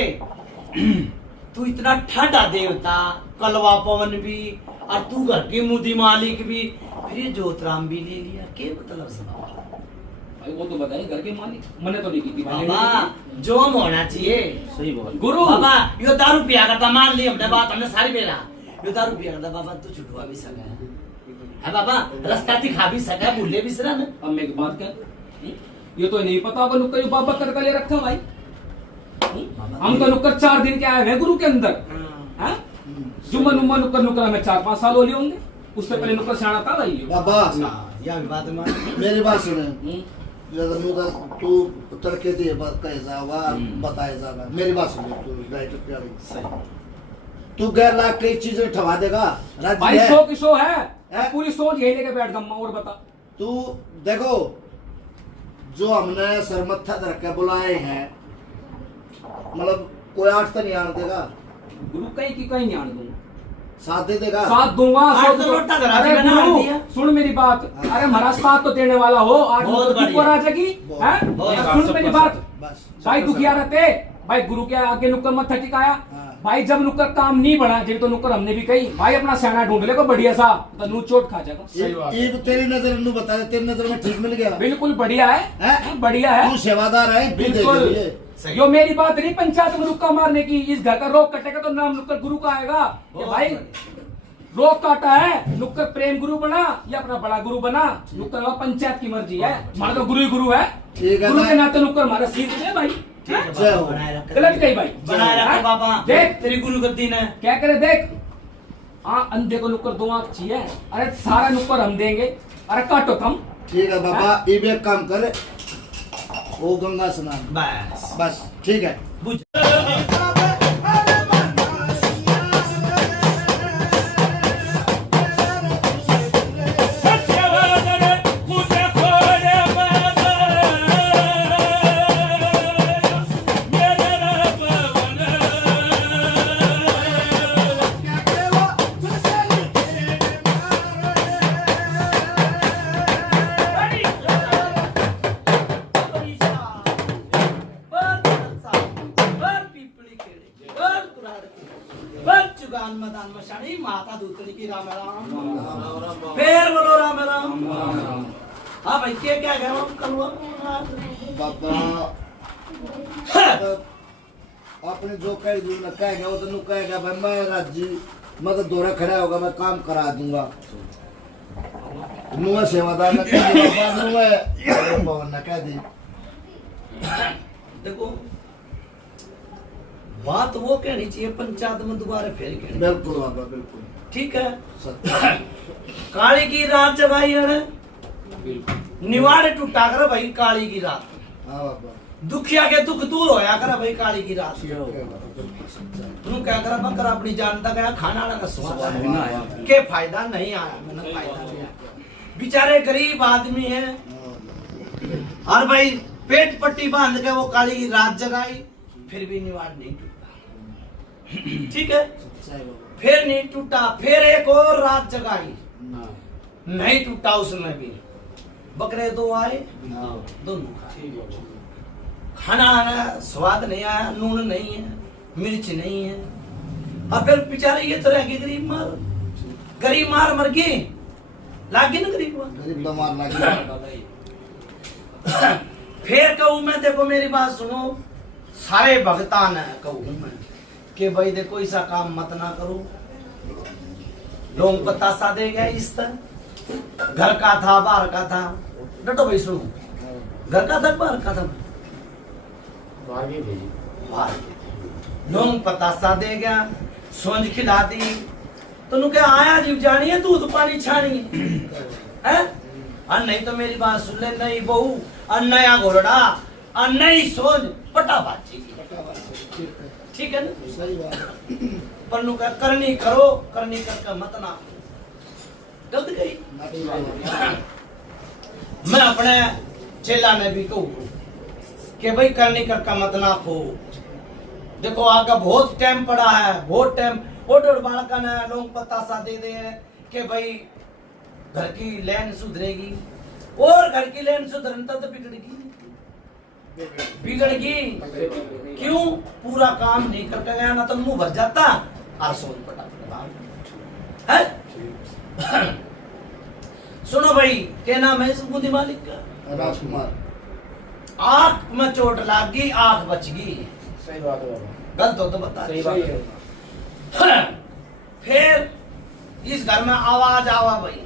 तू इतना ठंडा देवता कलवा पवन भी और तू घर की मुदी मालिक भी, फिर ये ज्योतराम भी ले लिया, क्या मतलब सुना भाई वो तो बताइए घर के मालिक मैंने तो नहीं की थी भाई। बाबा जो हम होना चाहिए सही बोल गुरु। बाबा यो दारू पिया करता, मान ली हमने बात, हमने सारी बेला यो दारू पिया करता। बाबा तू छुटवा भी सका है बाबा, रास्ता दिखा भी सका, भूले भी सरा ना। अब मैं एक बात कर, ये तो नहीं पता होगा नुक्कर बाबा कर ले रखा भाई। हम तो नुक्कर 4 दिन के आए हैं गुरु के अंदर। हैं? जुम्मन उम्मन नुक्कर नुक्कर में 4-5 साल हो लिए होंगे। उससे पहले नुक्कर सियाना था भाई ये। बाबा या भी बात मान मेरी बात सुने। तू तड़के दे कहे जावा बताए जावा मेरी बात सुन ले। तू डाइट प्यारी सही तू गैर लाख कई चीजें ठवा देगा राज्य भाई है। 100 की 100 है। हैं? पूरी सोच यही लेके बैठ गम्मा और बता। तू देखो जो हमने सरमत्था धर के बुलाए हैं मतलब कोई 8 तो नहीं आने देगा, गुरु कहीं की कहीं नहीं आने दूंगा, साथ दे देगा। साथ दूंगा। आठ तो लोटा धरा अरे दिया ना, गुरु आठ दिया। सुन मेरी बात, अरे महाराज साथ तो देने वाला हो। आज बहुत तो बढ़िया। आ जाएगी। हैं? बहुत सुन मेरी बात बस भाई, दुखिया रहते भाई गुरु के आगे नुक्कर मत टिकाया। हाँ। भाई जब नुक्कर काम नहीं बढ़ा जब तो नुक्कर हमने भी कही भाई अपना सियाना ढूंढ ले को बढ़िया सा, तो नू चोट खा जाएगा। ये तेरी नजर में बता दे, तेरी नजर में ठीक मिल गया। बिल्कुल बढ़िया है। हैं? बढ़िया है तू सेवादार है तू दे बिल्कुल। दे। यो मेरी बात नहीं पंचायत में रुक्का मारने की। इस घर का रोक कटेगा तो नाम नुक्कर गुरु का आएगा कि भाई रोक काटा है, नुक्कर प्रेम गुरु बना या अपना बड़ा गुरु बना, नुक्कर का पंचायत की मर्जी है। हमारा तो गुरु ही गुरु है। ठीक है गुरु ना? के नाते नुक्कर हमारा सीख है भाई। जय हो। गलत कही भाई, बनाए रखे बाबा, देख तेरी गुरु गद्दी ने क्या करे देख। हाँ अंधे को नुक्कर 2 आंख चाहिए। अरे सारा नुक्कर हम देंगे। अरे काटो तुम। ठीक है बाबा ये भी एक काम कर वो गंगा स्नान बस बस ठीक है। बुझ माता दूतरी की राम राम। फिर बोलो राम राम। हाँ भाई क्या गया कलवा बाबा आपने जो कह दी ना कह गया वो तो कह गया भाई मैं राज्य मतलब दौरा खड़ा होगा मैं काम करा दूंगा। नुआ सेवादार ने कह दिया नुआ भवन ने कह दी। देखो बात वो कहनी चाहिए पंचायत में दोबारा फिर कहनी। बिल्कुल बाबा बिल्कुल ठीक है। सत्य काली की रात जगाई है, निवाड़ टूटा कर भाई काली की रात। हाँ बाबा दुखिया के दुख दूर होया कर भाई काली की रात। तू क्या करा बकरा अपनी जानता गया खाना का स्वाद के फायदा नहीं आया, मैंने फायदा नहीं आया। बेचारे गरीब आदमी है और भाई पेट पट्टी बांध के वो काली रात जगाई, फिर भी निवाड़ नहीं टूटा। ठीक है, फिर नहीं टूटा, फिर एक और रात जगाई, नहीं टूटा उसमें भी। बकरे दो आए, दोनों खाए। खाना आना स्वाद नहीं आया, नून नहीं है, मिर्च नहीं है। और फिर बेचारे ये तो रह गई गरीब मार मर गई, लागी ना गरीब मार। फिर कहूँ मैं, देखो मेरी बात सुनो, सारे भगतान है कहूँ मैं कि भाई देखो ऐसा काम मत ना करो। लोग बतासा दे गए इस तरह, घर का था बाहर का था। डटो भाई सुनो, घर का था बाहर का था, बाहर लोग पतासा दे गया, सोंज खिला दी, तो नु क्या आया जीव जानी है, दूध पानी छानी है। और नहीं तो मेरी बात सुन ले, नहीं बहू और नया घोड़ा और नई सोच पटाबाजी। ठीक है ना, सही बात। पर नु क्या करनी करो, करनी करके मत ना गलत गई। मैं अपने चेला ने भी कहूँ कि भाई करनी करके मत ना खो। देखो आगे बहुत टाइम पड़ा है, बहुत टाइम। और बालका ने लोग पतासा दे दे कि भाई घर की लैन सुधरेगी, और घर की लैन सुधरने तो बिगड़गी। क्यों? पूरा काम नहीं करके गया ना, तो मुंह भर जाता और सोच पटा है। सुनो भाई, क्या नाम है इस बूंदी मालिक का? राजकुमार। आंख में चोट लग गई, आंख बच गई। सही बात है, गलत हो तो बता। सही बात है। फिर इस घर में आवाज आवा भाई,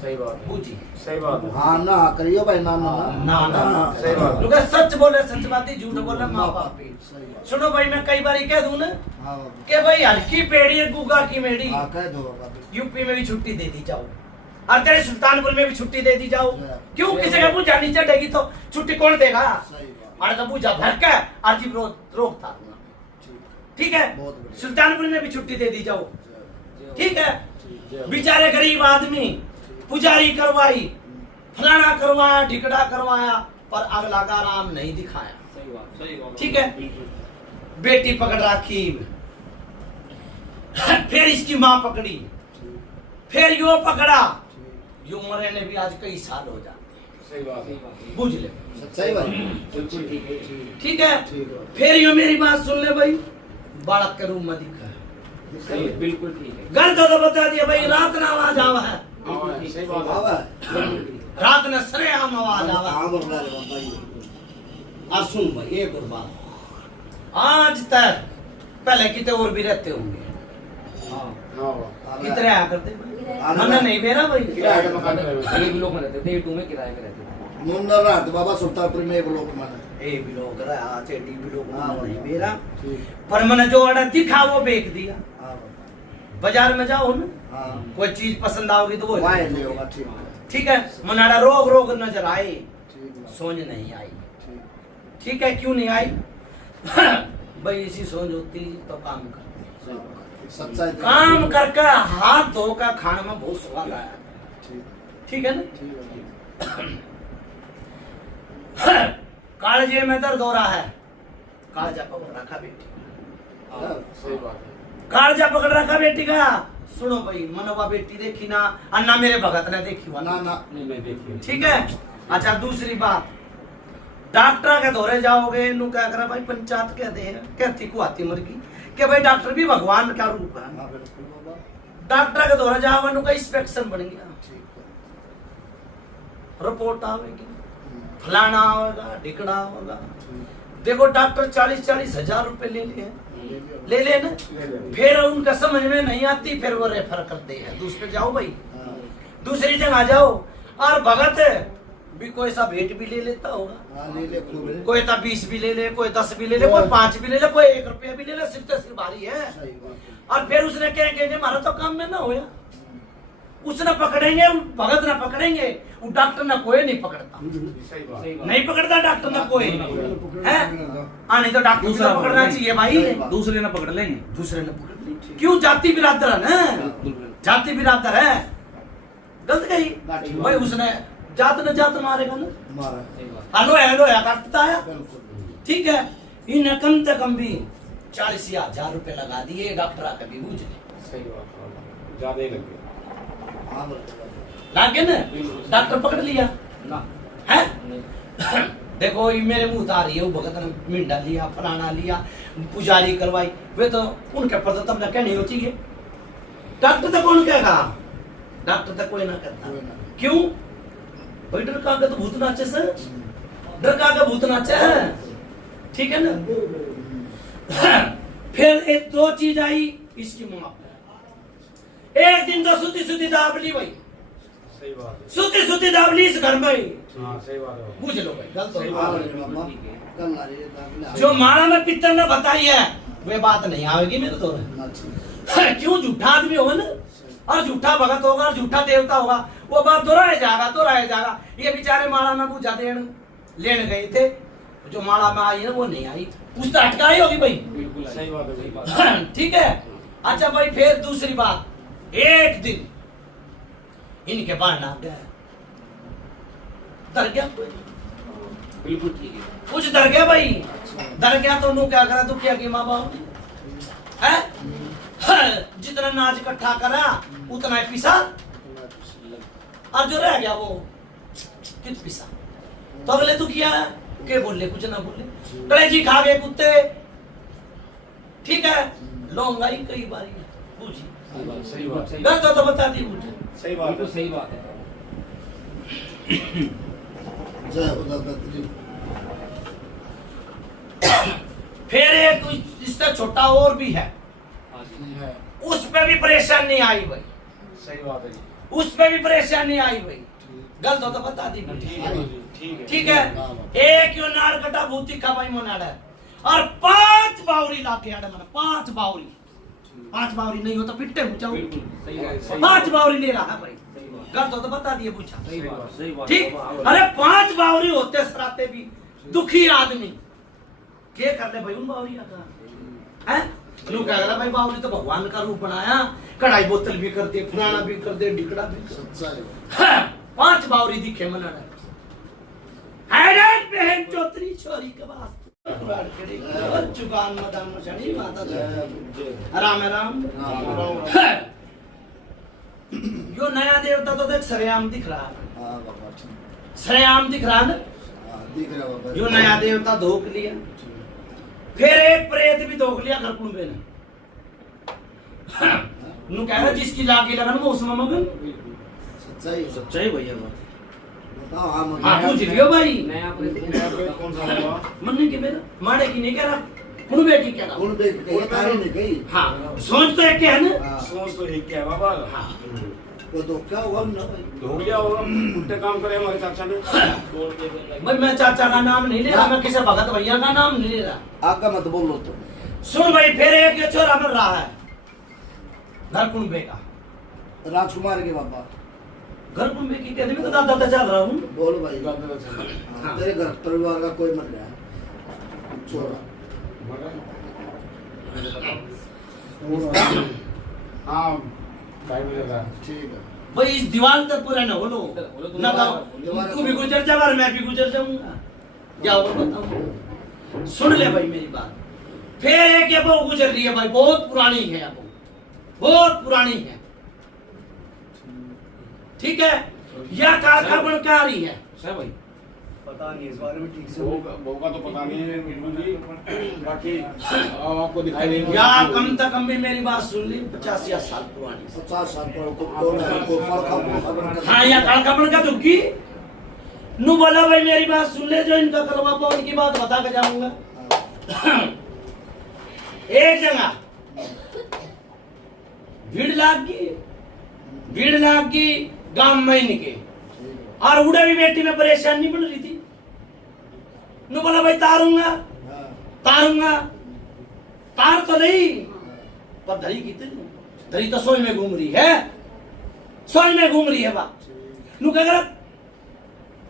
सही बात है, पूछी सही बात है। हाँ ना करियो भाई, ना ना ना ना, सही बात है। लोग सच बोले सच बाती, झूठ बोले माँ बाप ही। सही बात। सुनो भाई, मैं कई बार कह दूं ना हाँ बाबा। कि भाई हल्की पेड़ी है गुगा की मेड़ी, हाँ कह दो बाबा। यूपी में भी छुट्टी दे दी जाओ, और तेरे सुल्तानपुर में भी छुट्टी दे दी जाओ। हाँ। क्यों? किसी का पूछा नीचे चढ़ेगी तो छुट्टी कौन देगा? सही बात। और तो पूछा भर के अजीब रोकता। ठीक है, बहुत बढ़िया। सुल्तानपुर में भी छुट्टी दे दी जाओ। ठीक है, ठीक। बेचारे गरीब आदमी पुजारी करवाई, फलाना करवाया, ढिकड़ा करवाया, पर अगला का आराम नहीं दिखाया। सही बात, सही बात। ठीक है, बेटी पकड़ रखी, फिर इसकी माँ पकड़ी, फिर यो पकड़ा, यो मरे ने भी आज कई साल हो जाते। सही बात है। बुझ ले, सच्चाई बात। बिल्कुल ठीक है। ठीक है। ठीक है। फिर यो मेरी बात सुन ले भाई, बालक के रूम में दिखा है। सही, बिल्कुल ठीक है। गलत हो तो बता दिया भाई, रात ना आवाज आवा है, हाँ, सही बात है। बाबा। रात ने सरेआम आवाज आवा। हाँ बोल रहे बाबा ये। और सुन भाई एक और बात, आज तक पहले कितने और भी रहते होंगे, हाँ, कितने आया करते हमने नहीं बेरा भाई। किराए का मकान है। एक लोग में रहते थे, A2 में किराए में रहते थे। मुंडा रात बाबा सुल्तानपुर में एक लोग माने। ए भी लोग रहा, चेटी भी लोग हाँ, नहीं बेरा, ठीक। पर मैंने जो ऑर्डर दिखा वो बेच दिया। हाँ बाबा। बाजार में जाओ ना, हाँ। कोई चीज पसंद आओगी तो वो वाह ले होगा, ठीक है। ठीक है। मनाड़ा रोग रोग नजर आए, ठीक है। सोच नहीं आई। ठीक। ठीक है, क्यों नहीं आई? भाई इसी सोच होती तो काम करते, सही बात। सच्चाई। काम करके हाथ धोकर खाने में बहुत स्वाद आया। ठीक। ठीक है ना? ठीक है। कालजे में दर्द हो रहा है, कालजा पकड़ रखा बेटी, सही बात है। कालजा पकड़ रखा बेटी का। सुनो भाई, मनोबा बेटी देखी ना, अन्ना मेरे भगत ने देखी हुआ ना ना। नहीं, मैं देखिए। ठीक है। अच्छा दूसरी बात, डॉक्टर के दौरे जाओगे, नु क्या करा भाई, पंचायत कह दे कहती को आती मुर्गी कि भाई डॉक्टर भी भगवान का रूप है। हाँ बिल्कुल बाबा। डॉक्टर के दौरे जाओगे, नु का इंस्पेक्शन बन गया, ठीक है। रिपोर्ट आवेगी, फलाना होगा, ढिकड़ा होगा। देखो डॉक्टर 40-40 हजार रुपए ले लिए, ले ले ना। फिर उनका समझ में नहीं आती, फिर वो रेफर करते हैं दूसरे जाओ भाई, हाँ। दूसरी जगह जाओ। और भगत भी कोई सा भेंट भी ले लेता होगा, हाँ ले ले खूब। कोई तो 20 भी ले ले, कोई 10 भी ले ले, कोई 5 भी ले ले, कोई 1 रुपया भी ले ले, सिर्फ तो सिर्फ भारी है। सही बात है। और फिर उसने कहेंगे हमारा तो काम में ना होया, उसने पकड़ेंगे, भगत ने पकड़ेंगे, वो डॉक्टर ने कोई नहीं पकड़ता, सही बात। नहीं पकड़ता डॉक्टर ने कोई है। नहीं तो डॉक्टर को तो पकड़ना चाहिए भाई, दूसरे ने पकड़ लेंगे। दूसरे ने पकड़ ली। क्यों? जाति बिरादर है ना, जाति बिरादर है। गलत कही भाई, उसने जात न जात मारेगा ना, हमारा हेलो है काटता है। बिल्कुल ठीक है, इन कम से कम भी 40,000 रुपए लगा दिए, डॉक्टर आकर भी बूझ ले। सही बात, ज्यादा ही लग गया। हाँ बिल्कुल लागे ना, डॉक्टर पकड़ लिया ना है। देखो ये मेरे मुंह आ रही है, वो भगत ने मिंडा लिया, फलाना लिया, पुजारी करवाई, वे तो उनके पर तो तुमने कहनी हो चाहिए। डॉक्टर तो कौन कहेगा, डॉक्टर तो कोई ना कहता। कोई ना। क्यों भाई, डर का तो भूत नाचे से, डर का भूत नाचे है। ठीक है ना। फिर एक दो चीज आई इसकी मुंह पे। एक दिन तो सुती सुती दाब ली भाई, सही बात है। सुती सुती दाब ली इस घर में ही। हाँ सही बात है। पूछ लो भाई, गलत सही हो। हाँ बात रे बाबा, कल आ रही है दाखिला। जो माला में पित्तर ने बताई है वे बात नहीं आएगी मेरे तो। अच्छा। क्यों, झूठा आदमी होगा ना, और झूठा भगत होगा और झूठा देवता होगा, वो बात दोहराया जाएगा। ये बेचारे माला में पूजा देन लेने गए थे, जो माला में आई है वो नहीं आई, उससे अटकाई होगी भाई। बिल्कुल सही बात है, सही बात है। ठीक है। अच्छा भाई, फिर दूसरी बात, एक दिन इनके बाण आ गया, डर गया कोई? बिल्कुल ठीक है। कुछ डर गया भाई, डर गया तो नू क्या करा, तू क्या की माँ बाप है? जितना नाच इकट्ठा करा उतना ही पिसा, और जो रह गया वो कित पिसा। तो अगले तू किया के बोले, कुछ ना बोले, कलेजी खा गए कुत्ते। ठीक है, लौंगा ही कई बार पूछी, सही बात, सही गलत हो तो बता दी, पूछे सही बात बिल्कुल है। सही बात है। जय हो दत्तरी। फिर एक इससे छोटा और भी है, हाँ जी। है, उस पे भी परेशानी आई भाई, सही बात है जी। उस पे भी परेशानी आई भाई, गलत हो तो बता दी। ठीक है जी, ठीक है। ठीक है, एक यो नार कटा भूति का भाई मनाड़ा है, और 5 बावरी लाके आड़े मन, 5 बावरी, 5 बावरी नहीं हो तो पिट्टे मुचाऊ, बिल्कुल सही बात है। 5 बावरी ले रहा है भाई, गलत हो तो बता दिए, पूछा। सही बात, सही बात। ठीक, अरे 5 बावरी होते सराते भी दुखी आदमी क्या कर ले भाई उन बावरिया का है। लोग कह रहा भाई बावरी तो भगवान का रूप बनाया, कढ़ाई बोतल भी कर दे, फलाना भी कर दे, ढिकड़ा भी कर दे। सच्चा है। 5 बावरी दिखे मन हैरान बहन चौधरी छोरी के वास्ते पुराण करे और जुगान मदान मछड़ी माता राम राम। यो नया देवता तो देख सरेआम दिख रहा है, हाँ बाबा ठीक। सरेआम दिख रहा है ना। हाँ दिख रहा बाबा। यो नया देवता धोख लिया, फिर एक प्रेत भी धोख लिया घर कुंबे ने। नु कह रहा जिसकी लागी लगन वो उसमें मगन। सच्चाई है। सच्चाई भैया बताओ। हाँ मतलब हाँ पूछ लियो भाई, नया कौन सा होगा? मन्ने की मेरा माड़े की नहीं कह रहा, कुंबे की कह रहा। कौन देख कहीं तारी नहीं कही। हाँ सोच तो एक के है ना। हाँ सोच तो एक क्या है बाबा। हाँ वो तो क्या हुआ ना भाई। हो गया होगा, उल्टे काम करे हमारे चाचा ने। भाई मैं चाचा का नाम नहीं ले रहा, मैं किसी भगत भैया का नाम नहीं ले रहा। आका मत बोलो तो। सुन भाई, फिर एक ये छोरा मर रहा है घर कुंबे का। राजकुमार के बाबा। घर कुंबे की कहने में तो दादा तो चल रहा हूँ। बोल भाई। हाँ। हाँ, तेरे घर परिवार का कोई मर गया है छोरा। हाँ भाई मुझे लगा। ठीक है। भाई इस दीवार तक पूरा न हो लो ना गाओ, तू भी गुजर जाएगा और मैं भी गुजर जाऊंगा, क्या हो बताऊं। सुन ले भाई मेरी बात, फिर एक ये बहू गुजर रही है भाई, बहुत पुरानी है ये बहू, बहुत पुरानी है। ठीक है, यह कारखा बन के आ रही है। सही भाई। पता नहीं इस बारे में ठीक से। बहू का तो पता नहीं है बिल्कुल जी, बाकी आपको दिखाई देगी। या कम से कम भी मेरी बात सुन ली, 50 साल पुरानी। 50 साल पर को हाँ, या कारखा बन का दुखी नू बोला भाई मेरी बात सुन ले, जो इनका कलवा पवन की बात बता के जाऊंगा। एक जगह भीड़ लाग की गांव में निके, और उड़े भी बेटी में परेशान नहीं बन रही थी। नु बोला भाई तारूंगा तार तो नहीं, पर धरी कितनी, धरी तो सोई में घूम रही है बा। नु कह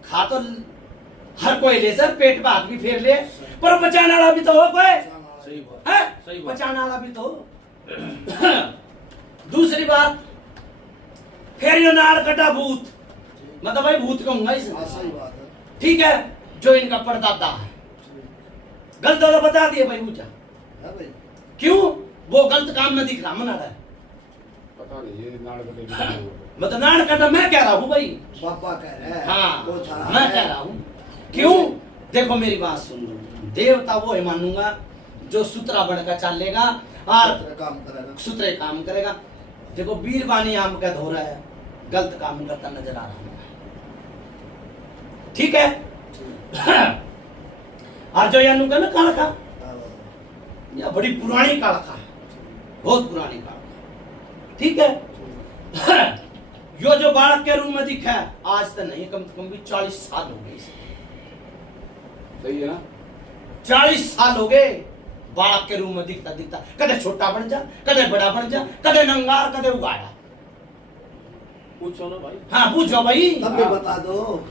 खा तो हर कोई ले सर, पेट पे हाथ भी फेर ले, पर बचाने वाला भी तो हो कोई, सही बात। है? सही बात। बचाने वाला भी तो हो। दूसरी बात, फिर यो नाड़ कटा भूत मतलब भाई भूत कहूंगा इसे। हाँ, सही बात है। ठीक है, जो इनका परदादा है गलत तो बता दिए भाई पूछा है भाई। क्यों वो गलत काम में दिख रहा मना रहा है। पता नहीं ये नाड़ कटे मैं तो नाड़ कटा मैं कह रहा हूँ भाई। पापा कह रहे हैं। हाँ वो था मैं कह रहा हूँ क्यों। देखो मेरी बात सुन लो, देवता वो है मानूंगा जो सुतरा बनकर चलेगा और काम करेगा। सुतरे काम करेगा। देखो वीरवानी आम का धो रहा है, गलत काम करता नजर आ रहा है। ठीक है। और जो यानू का ना कालखा, हाँ, बाबा। यह बड़ी पुरानी कालखा है, बहुत पुरानी कालखा। ठीक है। यो जो बालक के रूम में दिखा है आज तक नहीं, कम से कम भी 40 साल हो गए इसे। सही है ना। 40 साल हो गए बालक के रूम में दिखता दिखता, कदे छोटा बन जा, कदे बड़ा बन जा, कदे नंगार, कदे उगाड़ा। पूछो ना भाई। हाँ पूछो भाई। तब भी बता दो।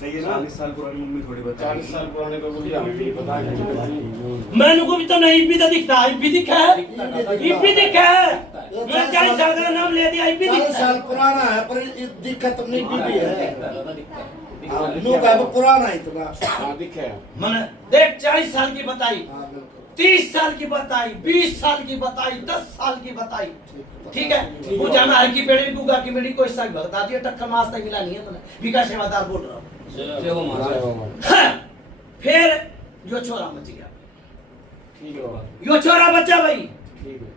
सही है ना। 40 साल पुरानी मम्मी थोड़ी बता 40 साल पुराने तो मुझे हमें भी पता है। मैंने को भी तो नहीं भी तो दिखता है, भी दिखा है, भी दिखा है। मैं 40 साल का नाम ले दिया, भी 40 दिखता साल है। पुराना है पर ये दिक्कत नहीं भी है। दिखता है। नु का वो पुराना है इतना। हाँ दिखे है। मैंने देख 40 साल की बताई, हाँ बिल्कुल। 30 साल की बताई, 20 साल की बताई, 10 साल की बताई। ठीक है, पूछा मैं हर की पेड़ी गुगा की मेरी कोई साल बता दिया, टक्कर मास तक मिला नहीं है तुमने। विका सेवादार बोल रहा हूँ। जय हो महाराज। जय हो महाराज। हाँ, फिर यो छोरा मच गया, ठीक है बाबा। यो छोरा बच्चा भाई ठीक है।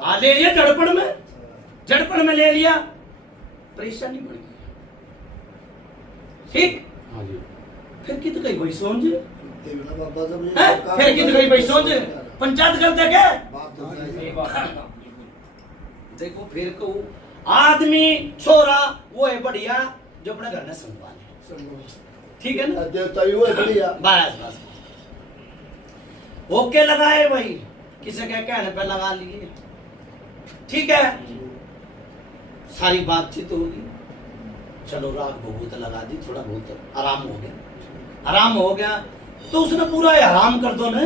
आ ले लिया जड़पड़ में, जड़पड़ में ले लिया, परेशानी बढ़ गई। ठीक, हाँ जी। फिर कित गई भाई सोच, देखो ना बाबा जब ये हैं? सरकार- फिर कित गई भाई सोच, पंचायत करते क्या। बात तो सही सही है। बात है। देखो फिर को आदमी छोरा वो है बढ़िया जो अपने घर में संभाले। ठीक है ना। देवता ही वो है बढ़िया। बस बस ओके लगाए भाई, किसी के कहने पे लगा लिए। ठीक है, सारी बातचीत होगी, चलो रात बहुत लगा दी, थोड़ा बहुत आराम हो गया। आराम हो गया तो उसने पूरा आराम कर दो ना,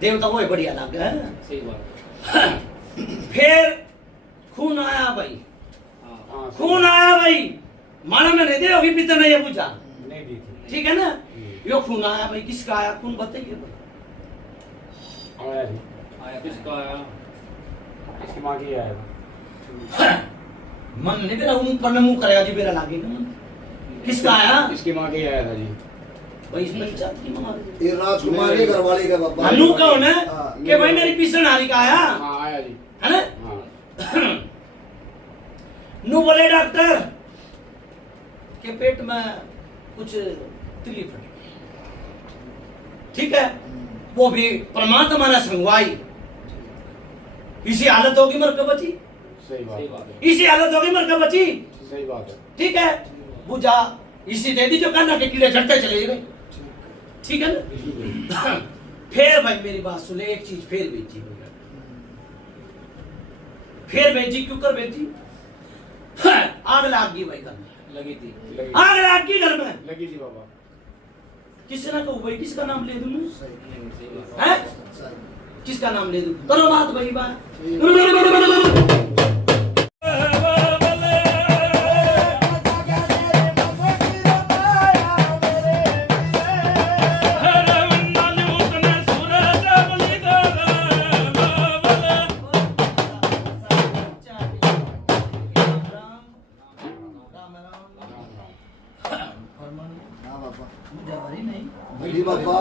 देवता वो बढ़िया लग गया। सही बात। फिर खून आया भाई, हाँ खून आया भाई, माना में नहीं दे होगी पिता ने ये पूछा। नहीं दी थी। ठीक है ना, यो खून आया भाई, किसका आया खून बताइए भाई। आया जी। आया किसका आया? इसकी माँ की आया था। मन नहीं मेरा ऊपर ने मुंह करेगा जी, मेरा लागेगा मन। किसका आया इसकी माँ की आया था जी। भाई, इसमें जात की मां ये राजकुमारी घरवाली का बाबा। हनु कौन है हाँ। कि भाई मेरी पीछे नारी का आया हाँ आया जी। है ना। हाँ। नु बोले डॉक्टर के पेट में कुछ तिली फट गई। ठीक है, वो भी परमात्मा ने संगवाई। इसी हालत होगी मर के बची, सही सही बात बात है। है। इसी हालत होगी मर के बची। सही बात है। ठीक है, बुझा इसी दे दी जो काना के कीड़े झटते चले गए। ठीक है ना। फिर भाई मेरी बात सुन ले, एक चीज फिर बेची भैया, फिर बेची क्यों कर बेची। आग लाग गई भाई घर में, लगी थी। लगी आग लाग गई घर में। लगी जी बाबा। किसी ने कहूँ भाई किसका नाम ले दूं मैं? सही बात है। हैं? सही। किसका नाम ले दूं? करो बात भाई बात। हाँ बाबा। बुझा भाई नहीं, बड़ी बाबा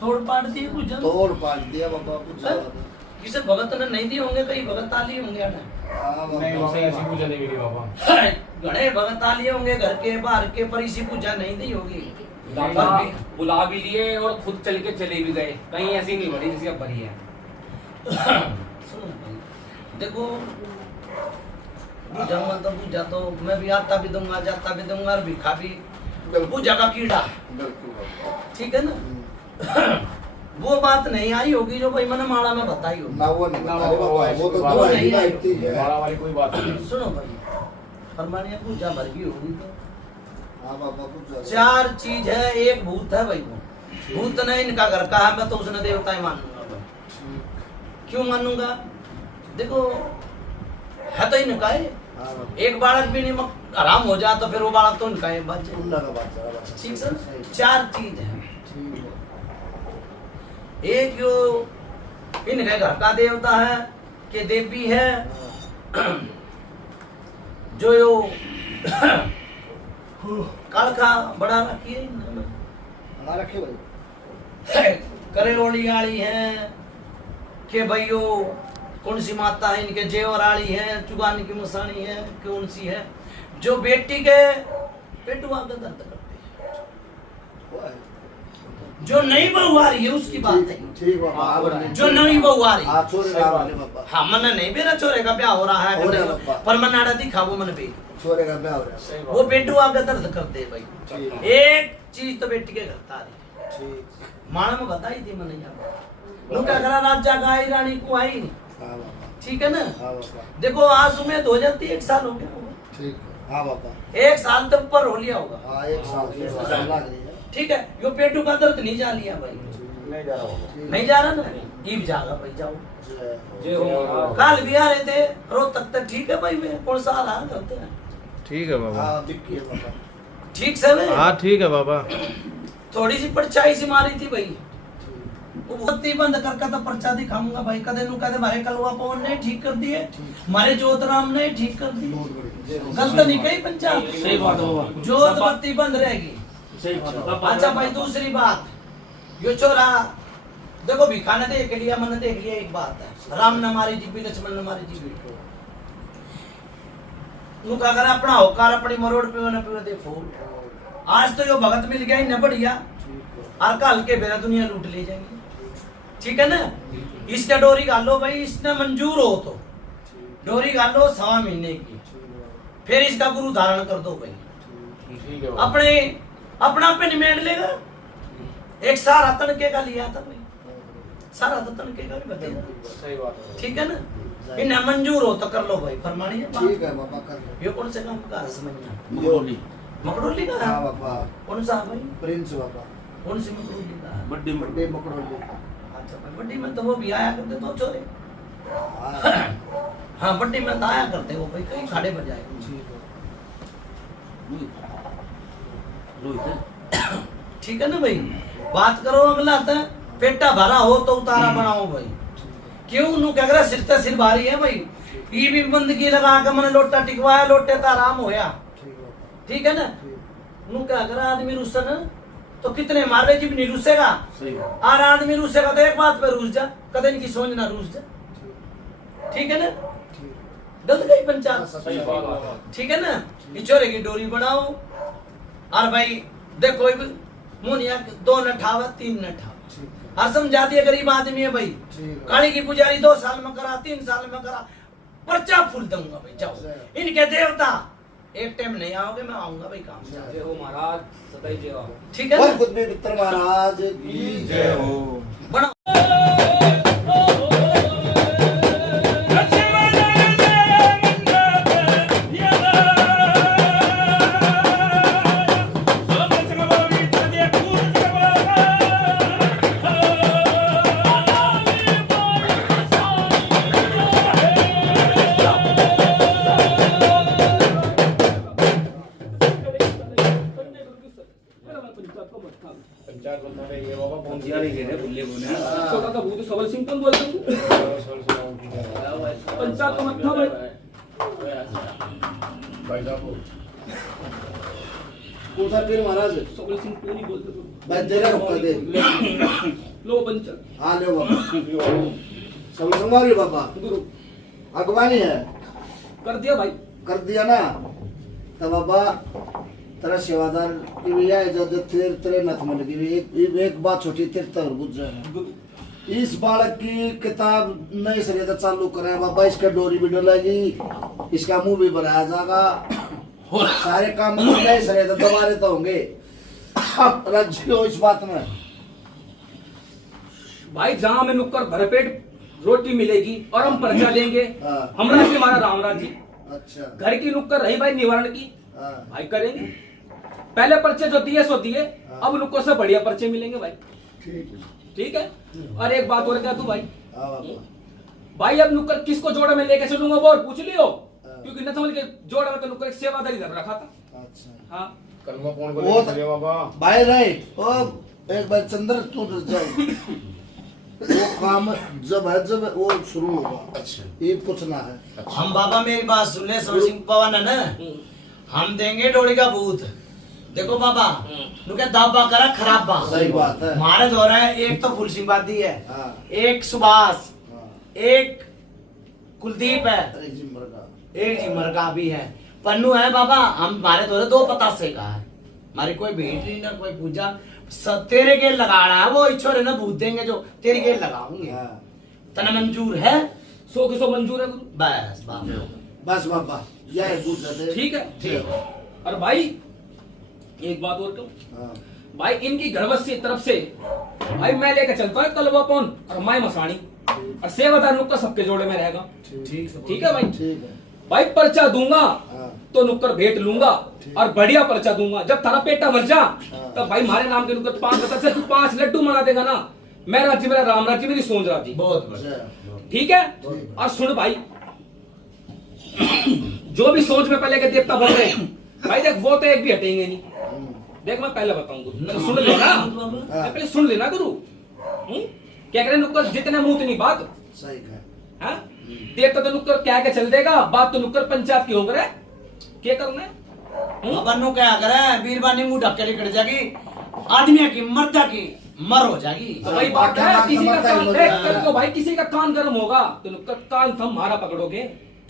तोड़ पाड़ दिए बुझा। तोड़ पाट दिया बाबा कुछ हैं? किसे भगत ने नहीं दिए होंगे, कई भगत ताली होंगे यार। हाँ नहीं बाबा। बाबा ऐसी पूजा नहीं मिली बाबा। घने भगत ताली होंगे घर के बाहर के, पर इसी पूजा नहीं दी होगी। दादा बुला भी लिए और खुद चल के चले भी गए, कहीं ऐसी नहीं भरी जैसी अब भरी है। सुनो भाई, देखो पूजा तो पूजा तो मैं भी आता भी दूंगा, जाता भी दूंगा और भिखा भी। पूजा का कीड़ा है, बिल्कुल बाबा। ठीक है ना। वो बात नहीं आई होगी जो भाई मैंने माला में बताई होगी। ना वो नहीं ना बता रहे बाबा, वो तो बात दवाई नहीं का आई। इतनी है। बड़ा वाली कोई बात नहीं। सुनो भाई, फरमानिया पूजा भर गई होगी तो हाँ बाबा कुछ 4 चीज है, एक भूत है भाई। वो भूत ने इनका घर का है, मैं तो उसने देवता ही मानूंगा भाई। क्यों मानूंगा? देखो है तो इनका है, हाँ बाबा। एक बालक भी नहीं हराम हो जाए तो फिर वो बालक तो उनका है बच्चे। उल्ला का बात है बाबा। ठीक सर, 4 चीज है। ठीक है। एक यो इनके घर का देवता है कि देवी है, जो यो कालका बड़ा रखी है हाँ रखे भाई। करेरोली वाली है कि भाई यो कौन सी माता है इनके, जेवराली है, चुगानी की मसानी है, कौन सी है जो बेटी के पेटुआ का दर्द करती है। वो है। जो नई बहू आ रही है उसकी बात है। ठीक बाबा। हाँ, जो नई बहू आ रही है, हाँ छोरे का वाले बाबा। हाँ मन नहीं मेरा छोरे का ब्याह हो रहा है हो कि रहा नहीं, बाबा। पर मन आड़ा दिखा वो मन भी छोरे का ब्याह हो रहा है। वो पेटुआ का दर्द करते हैं भाई। ठीक एक चीज तो बेटी के घर था रही, ठीक। माने में बताई थी मन यार उनका करा राजा का आई रानी को आई नहीं। हाँ बाबा। ठीक है ना। हाँ बाबा। देखो आज उम्मीद हो जाती है 1 साल हो गया होगा। ठीक है। हाँ बाबा। 1 साल तो ऊपर हो लिया होगा। हाँ 1 साल से लग रही है। ठीक है, यो पेटू का दर्द नहीं जा लिया भाई, नहीं जा रहा होगा। ठीक। नहीं जा रहा ना, ईब जागा भाई जाओ। जय हो। जय हो महाराज। काल भी आ रहे थे रोज तक ठीक है भाई, मैं कौन सा आराम करते हैं। ठीक है बाबा। हाँ बिक्की है बाबा। ठीक से वे हाँ ठीक है बाबा। थोड़ी सी परछाई सी मारी थी भाई, वो बत्ती बंद करके तो पर्चा दिखाऊंगा भाई। कदे नु कदे मारे कलवा पवन ने ठीक कर दिए, हमारे जोतराम ने ठीक कर दी। बहुत बढ़िया। गलत नहीं कही पंचायत, सही बात है बाबा। जोत बत्ती बंद रहेगी। सही बात है। अच्छा भाई दूसरी बात, यो छोरा देखो भिखा ने देख लिया, मन देख लिया। एक बात है, राम न मारी जीबी, लक्ष्मण न मारी जीबी। नुका अगर अपना होकार अपनी मरोड़ पे न पे देखो, आज तो यो भगत मिल गया इन्हें बढ़िया, और कल के बेरा दुनिया लूट ले जाएंगे। ठीक है ना। इसका डोरी गालो भाई, इसने मंजूर हो तो डोरी गालो 1.25 महीने की, फिर इसका गुरु धारण कर दो भाई। ठीक है बाबा। अपने अपना पे निमेड़ लेगा। एक सारा तनके का लिया था भाई, सारा तो तनके का भी बतेगा। सही बात है। ठीक है ना। इन्हें मंजूर हो तो कर लो भाई, फरमानी है ठीक बात। है बाबा कर लो। ये कौन से काम का समझना, मकरोली। मकड़ोली का हाँ है? बाबा। कौन सा भाई, प्रिंस बाबा। कौन सी मकड़ोली का है? बड्डे मकरोली। अच्छा भाई, बड्डी में तो वो भी आया करते तो छोरे। हाँ हाँ बड्डी में तो आया करते वो भाई, कहीं खाड़े बजाए। ठीक है। ठीक है ना भाई। बात करो अगला था, पेटा भरा हो तो उतारा बनाओ भाई। क्यों नु क्या करा, सिर ते सिर भारी है भाई। ये भी बंदगी लगा के मैंने लोटा टिकवाया, लोटे तो आराम होया। ठीक है बाबा। ठीक है ना। ठीक। नु क्या करा, आदमी रुसन तो कितने मारे जी भी नहीं रुसेगा, सही बात। और आदमी रुसेगा तो एक बात पे रुस जा, कदे इनकी सोच ना रुस जा। ठीक है ना। ठीक। गलत गई पंचायत। सही बात है। ठीक है ना। इचोरे की डोरी बनाओ, और भाई देखो मुनिया 2 न ठावा 3 न ठावा, ठीक है। और समझा दिया गरीब आदमी है भाई। ठीक है। काली की पुजारी 2 साल में करा, 3 साल में करा, पर्चा फूल दूंगा भाई। जाओ इनके देवता, एक टाइम नहीं आओगे मैं आऊंगा भाई काम से। जय हो महाराज, सदैव जय हो। ठीक है और ना। खुद भी मित्र महाराज की जय हो। बना पंचायत बनता रहेगी बाबा। बहुत दिया नहीं गिरे बुल्ले बोले। छोटा का भूत सबल सिंपल बोलते हैं। पंचायत का मत्था भाई। भाई साहब कौन सा पीर महाराज? सबल सिंपल नहीं बोलते तो। भाई दे रहे हो दे। लो पंचायत। हाँ ले बाबा। सब संभालिए बाबा। गुरु अगवानी है, कर दिया भाई। कर दिया ना। तो बाबा तेरा सेवादार की भी है, जो तेरे नथ मन की भी एक बात छोटी तेरे तक बुझ जाए। इस बालक की किताब नई से तो चालू करें बाबा, इसका डोरी भी डलेगी, इसका मुंह भी बनाया जाएगा, सारे काम नए से तो दोबारे तो होंगे। आप राज्य हो इस बात में भाई, जहाँ में नुक्कर भरपेट रोटी मिलेगी और हम पर्चा देंगे। हाँ। हमरा से हमारा रामराज जी। अच्छा। घर की नुक्कर रही भाई निवारण की, हाँ। भाई करेंगे। पहले पर्चे जो दिए सो दिए, अब नुक्कर से बढ़िया पर्चे मिलेंगे भाई। ठीक है। ठीक है। और एक बात और क्या तू भाई, हाँ बाबा। भाई अब नुक्कर किसको जोड़ा में लेके चलूंगा वो और पूछ लियो। हाँ। क्योंकि नथमल के जोड़ में तो नुक्कर एक सेवादारी धर रखा था। अच्छा हाँ कलमा कौन को वो लेके चले बाबा? भाई नहीं ओ एक बार चंद्र तू जाए वो काम जब वो शुरू होगा। अच्छा ये पूछना है। हम बाबा मेरी बात सुन ले, सर सिंह पवन है ना, हम देंगे डोड़ी का भूत। देखो बाबा नुके दाबा करा खराब बा। सही बात है। हमारे दौर है, एक तो फुलसिंह बादी है, हाँ। एक सुभाष, हाँ। एक कुलदीप है, एक जिम्मर का। एक जिमर का भी है, पन्नू है बाबा। हम हमारे दौरे 2 पतासे का है, हमारी कोई भेंट नहीं ना कोई पूजा। सब तेरे गेल लगा रहा है वो छोरे ना भूत देंगे जो तेरी गेल लगाऊंगे। हाँ। तना मंजूर है? 100 की 100 मंजूर है गुरु। बस बाबा बस बाबा यह पूछ रहे थे। ठीक है ठीक। और भाई एक बात और कहूं हाँ। भाई, इनकी घरवस की तरफ से भाई मैं लेके चलता हूँ कलवा पौन और माई मसानी और सेवादार नुक्कर सबके जोड़े में रहेगा। ठीक है भाई। ठीक है। भाई पर्चा दूंगा हाँ। तो नुक्कर भेंट लूंगा और बढ़िया पर्चा दूंगा। जब थारा पेटा भर जा हाँ। तब भाई हमारे नाम के नुक्कर 5 से तू 5 लड्डू मना देगा ना, मेरा राज्य मेरा राम राज्य मेरी सोच राज्य। बहुत बढ़िया। अच्छा। ठीक है। और सुन भाई, जो भी सोच में पहले के देवता बोल रहे हैं भाई, देख वो तो एक भी हटेंगे नहीं। देख मैं पहले बताऊंगा, सुन लेना, पहले सुन लेना गुरु। क्या कह रहे नुक्कर जितने मुंह उतनी बात। सही है। हाँ? देवता तो नुक्कर क्या के चल देगा, बात तो नुक्कर पंचायत की हो गए। क्या करना है? बाबा नु क्या करे, बीरबानी मुंह ढक के निकल जाएगी, आदमी की मर्दा की मर हो जाएगी। तो वही बात है, किसी का कान देख कल को भाई किसी का कान गर्म होगा तो नुक्कर कान थम मारा पकड़ोगे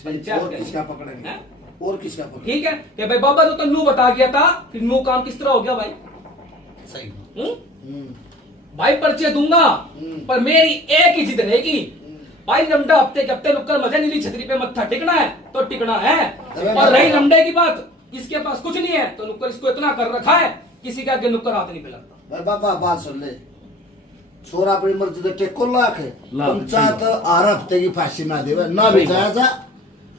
पंचायत और के। किसका पकड़ेंगे? हैं? और किसका पकड़ेंगे? ठीक है कि भाई बाबा तो नू बता गया था कि नू काम किस तरह हो गया भाई। सही। भाई पर्चे दूंगा पर मेरी एक ही जिद रहेगी भाई, लमडा हफ्ते के हफ्ते नुक्कर मजे नीली छतरी पे मत्था टिकना है तो टिकना है। और रही लमडे की बात, इसके पास कुछ नहीं है तो नुक्कर इसको इतना कर रखा है किसी का आगे नुक्कर हाथ नहीं फैलाता। भाई बाबा बात सुन ले, छोरा अपनी मर्जी से टेको लाख है, पंचायत आर हफ्ते की फांसी ना देवे ना भी जायज है।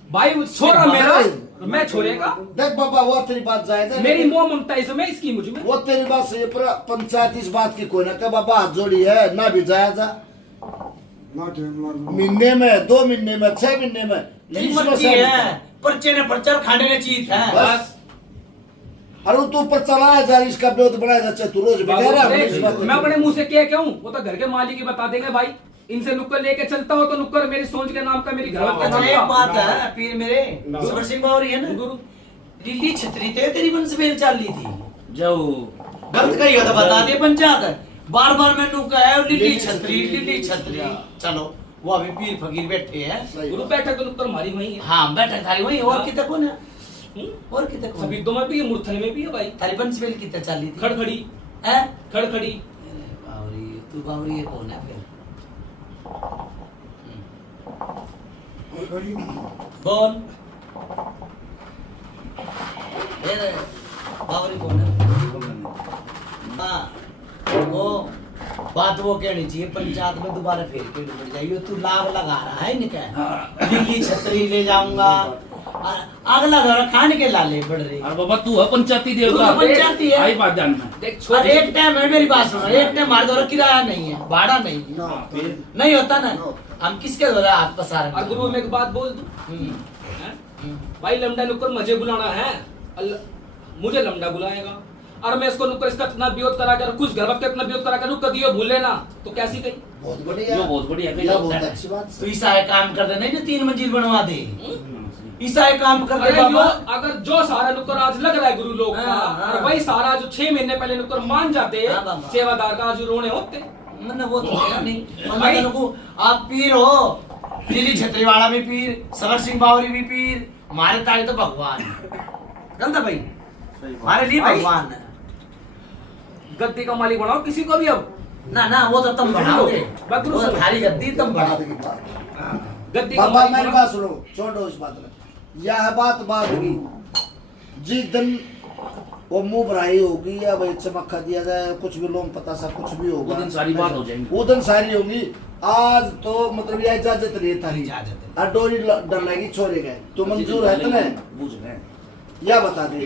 भाई वो छोरा मेरा मैं छोड़ेगा। देख बाबा वो तेरी बात जायज है, मेरी मोह ममता इसमें इसकी मुझ में। वो तेरी बात सही है, पर पंचायत इस बात की कोई ना कहे बाबा हाथ जोड़ी है ना भी जायज है। महीने में 2 महीने में 6 महीने में तेरी इसमें मर्जी से- है, पर्चे ने पर्चा खाने ने चीज है बस। अरे तू पर चलाया जा, इसका विरोध बनाया जाए, तू रोज बिगा रहा है इस बात मैं अपने मुंह से क्या कहूँ, वो तो घर के मालिक ही बता देंगे भाई। इनसे नुक्कर लेके चलता हो तो नुक्कर मेरी सोच के नाम का, मेरी घर का अच्छा नाम एक का। बात है पीर मेरे, सबर सिंह बावरी है ना, गुरु लिल्ली छतरी थे तेरी बंसबेल चाल ली थी, जो गलत कही हो तो बता दे पंचायत। बार बार मैंने कहा है लिल्ली छतरी। चलो वो अभी पीर फकीर बैठे हैं, गुरु बैठक तो नुक्कर मारी वही है। हाँ बैठक थारी वही। और कितने कौन है? और कितने कौन? सभी में भी है, मुरथल में भी है भाई। थारी बंसबेल कितने चाली थी? खड़खड़ी है खड़खड़ी। बावरी, तू बावरी ये कौन है फिर? बोल ये बावरी कौन है? हाँ वो बात वो कहनी चाहिए पंचायत में दोबारा फिर के निकल जाइए। तू लाभ लगा रहा है निकल दिल्ली छतरी ले जाऊंगा, अगला दौरा खान के लाले बढ़ रही। अरे बाबा तू है पंचायती तू देवता, तो पंचायती है। आई बात जानना। देख और एक टाइम है, मेरी बात सुनो, एक टाइम हमारे द्वारा किराया नहीं है, भाड़ा नहीं है, नहीं होता ना, हम किसके द्वारा हाथ पसार। और गुरु मैं एक बात बोल दूं, हैं? भाई लमडा नुक्कर मुझे बुलाना है, मुझे लमडा बुलाएगा और मैं इसको नुक्कर इसका इतना विरोध करा कर, कुछ घर वक्त इतना विरोध करा कर नुक्कर दियो भूल लेना तो कैसी गई। बहुत बढ़िया, यो बहुत बढ़िया है, यह बहुत अच्छी बात। तो ईसा है काम कर दे, नहीं ना 3 मंजिल बनवा दे, ईसा है काम कर दे अरे यो बाबा। अगर जो सारा नुक्कर आज लग रहा है गुरु लोग का, हाँ। और वही सारा जो 6 महीने पहले नुक्कर मान जाते हाँ बाबा। सेवादार का आज रोने होते। मैंने वो तो कहा नहीं। और मैं तेरे को, आप पीर हो, दिल्ली छतरी वाला भी पीर, सबर सिंह बावरी भी पीर, हमारे तारे तो भगवान गलत भाई, हमारे लिए भगवान है। गद्दी का मालिक बनाओ किसी को भी अब, ना वो तो तुम बढ़ाओगे, बकरू वो तो सुनो। थारी गद्दी तुम बढ़ाओ। गद्दी का बाबा मालिक मेरी बनाओ। बात सुनो, छोड़ो इस बात में। यह बात की जिस दिन वो मुंह भराई होगी या भाई चमक्का दिया जाए, कुछ भी लोग पता सा कुछ भी होगा, वो दिन सारी बात हो जाएगी। वो दिन सारी होगी। आज तो मतलब यह इजाजत नहीं था, इजाजत है। और डोरी डरनेगी छोड़े गए तो मंजूर है तुम्हें, बुझ गए। या बता दे।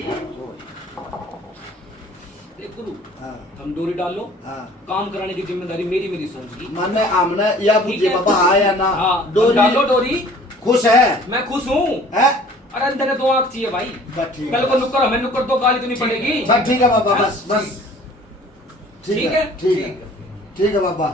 देख गुरु, हाँ हम डोरी डाल लो, हाँ काम कराने की जिम्मेदारी मेरी सोच की। माने आमने या ठीक बुझे है। बाबा हाँ या ना, हाँ, डालो डोरी। खुश है मैं खुश हूँ। है अरे अंदर 2 आंख चाहिए भाई। बस ठीक है। कल को नुक्कर हमें नुक्कर तो गाली तो नहीं पड़ेगी। बस ठीक है बाबा, बस बस ठीक है? ठीक है ठीक है बाबा।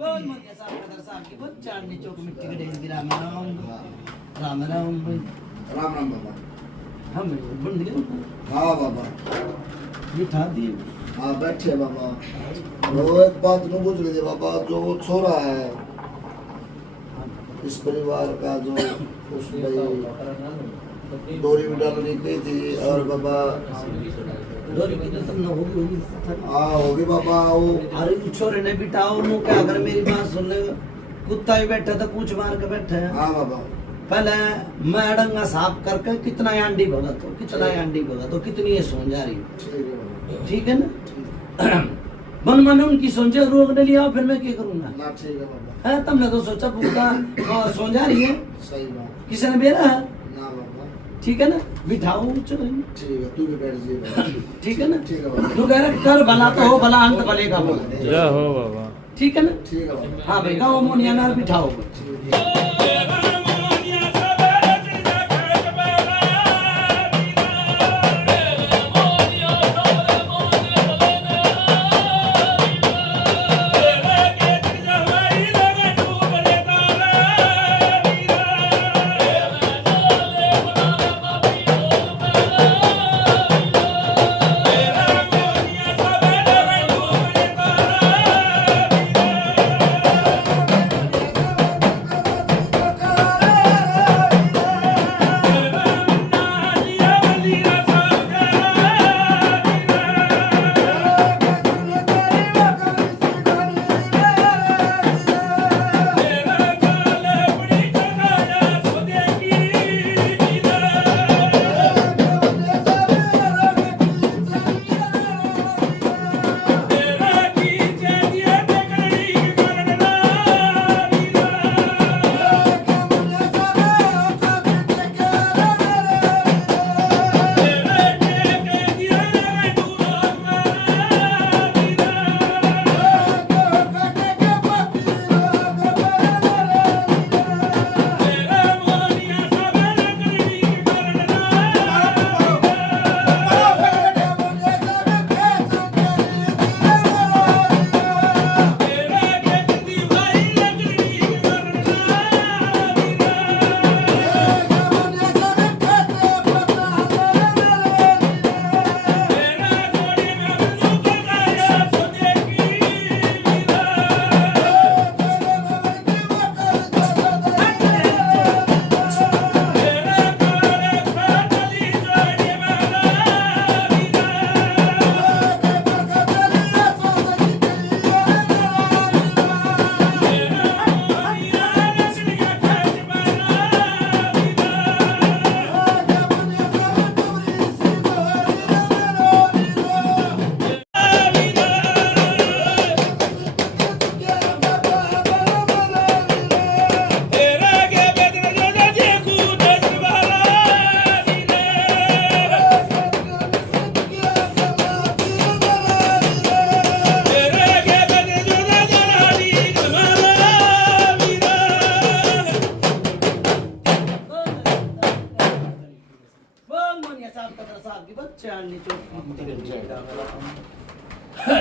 बहुत मत साहब कदर साहब की बहुत चांदनी चौक मिट्टी के ढेर गिरा में राम राम भाई राम राम बाबा। हम बन गए हाँ बाबा, बिठा दिए। हाँ बैठे बाबा। वो एक बात न पूछ रहे थे बाबा, जो वो छोरा है इस परिवार का, जो उस भाई डोरी में डालने गई थी, और बाबा डोरी की तो तुम ना होगी हाँ होगी बाबा। वो अरे उस छोरे ने बिठाओ नु क्या, अगर मेरी बात सुन ले, कुत्ता ही बैठा था पूछ मार के बैठा है। हाँ बाबा, पहले मैं अड़ंगा साफ करके कितना अंडी भगत हो, कितना अंडी भगत हो, कितनी ये सोन जा रही हो, ठीक है बाबा। ठीक है ना। मन मन उनकी सोचे रोक ने लिया, फिर मैं क्या करूंगा। ना ठीक है बाबा, है तुमने तो सोचा भूखा सोन जा रही है, सही बात। किसी ने बेरा है, ना बाबा, ठीक है ना, बिठाओ चलो। ठीक है, तू भी बैठ जाइए। ठीक है ना, ठीक है बाबा, तू कह रहा कर भला तो हो, भला अंत भले का हो। जय हो बाबा। ठीक है ना। ठीक है बाबा। हाँ भाई गाँव मोनिया नार बिठाओ।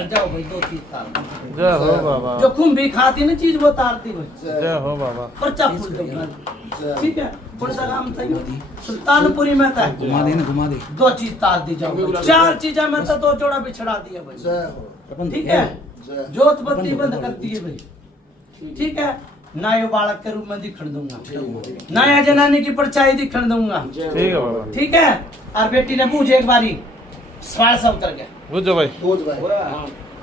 जाओ भाई 2 चीज तार। जय हो बाबा। जो कुंभी खाती ना चीज वो तारती भाई। जय हो बाबा। पर्चा फूल दो। ठीक है, कौन सा काम था ये? सुल्तानपुरी में था। घुमा दे ना, घुमा दे। 2 चीज तार दी जाओ। 4 चीजें में तो 2 जोड़ा बिछड़ा दिया भाई। जय हो। ठीक है, जोत बत्ती बंद कर दिए भाई। ठीक है, नए बालक के रूप में दिखण दूंगा, नया जनाने की परछाई दिखण दूंगा। ठीक है बाबा। ठीक है, और बेटी ने पूछे एक बारी 7.5 उतर गया। बुझो भाई। बोझ भाई।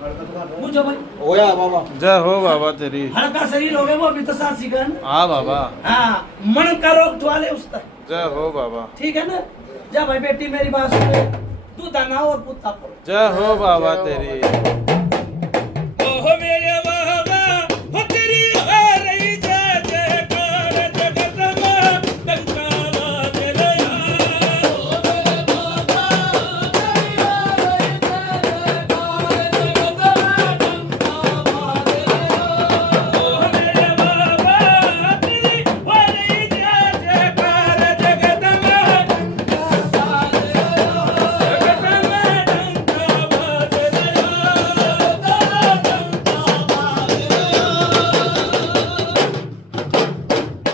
पूछो भाई। होया बाबा। जय हो बाबा तेरी। हल्का शरीर हो गया वो भी तो साथ सीखा है ना। हाँ बाबा। हाँ, मन का रोग ज्वाले उस तक। जय हो बाबा। ठीक है ना। जा भाई बेटी मेरी बात सुन, तू दाना और पुता। जय हो बाबा तेरी।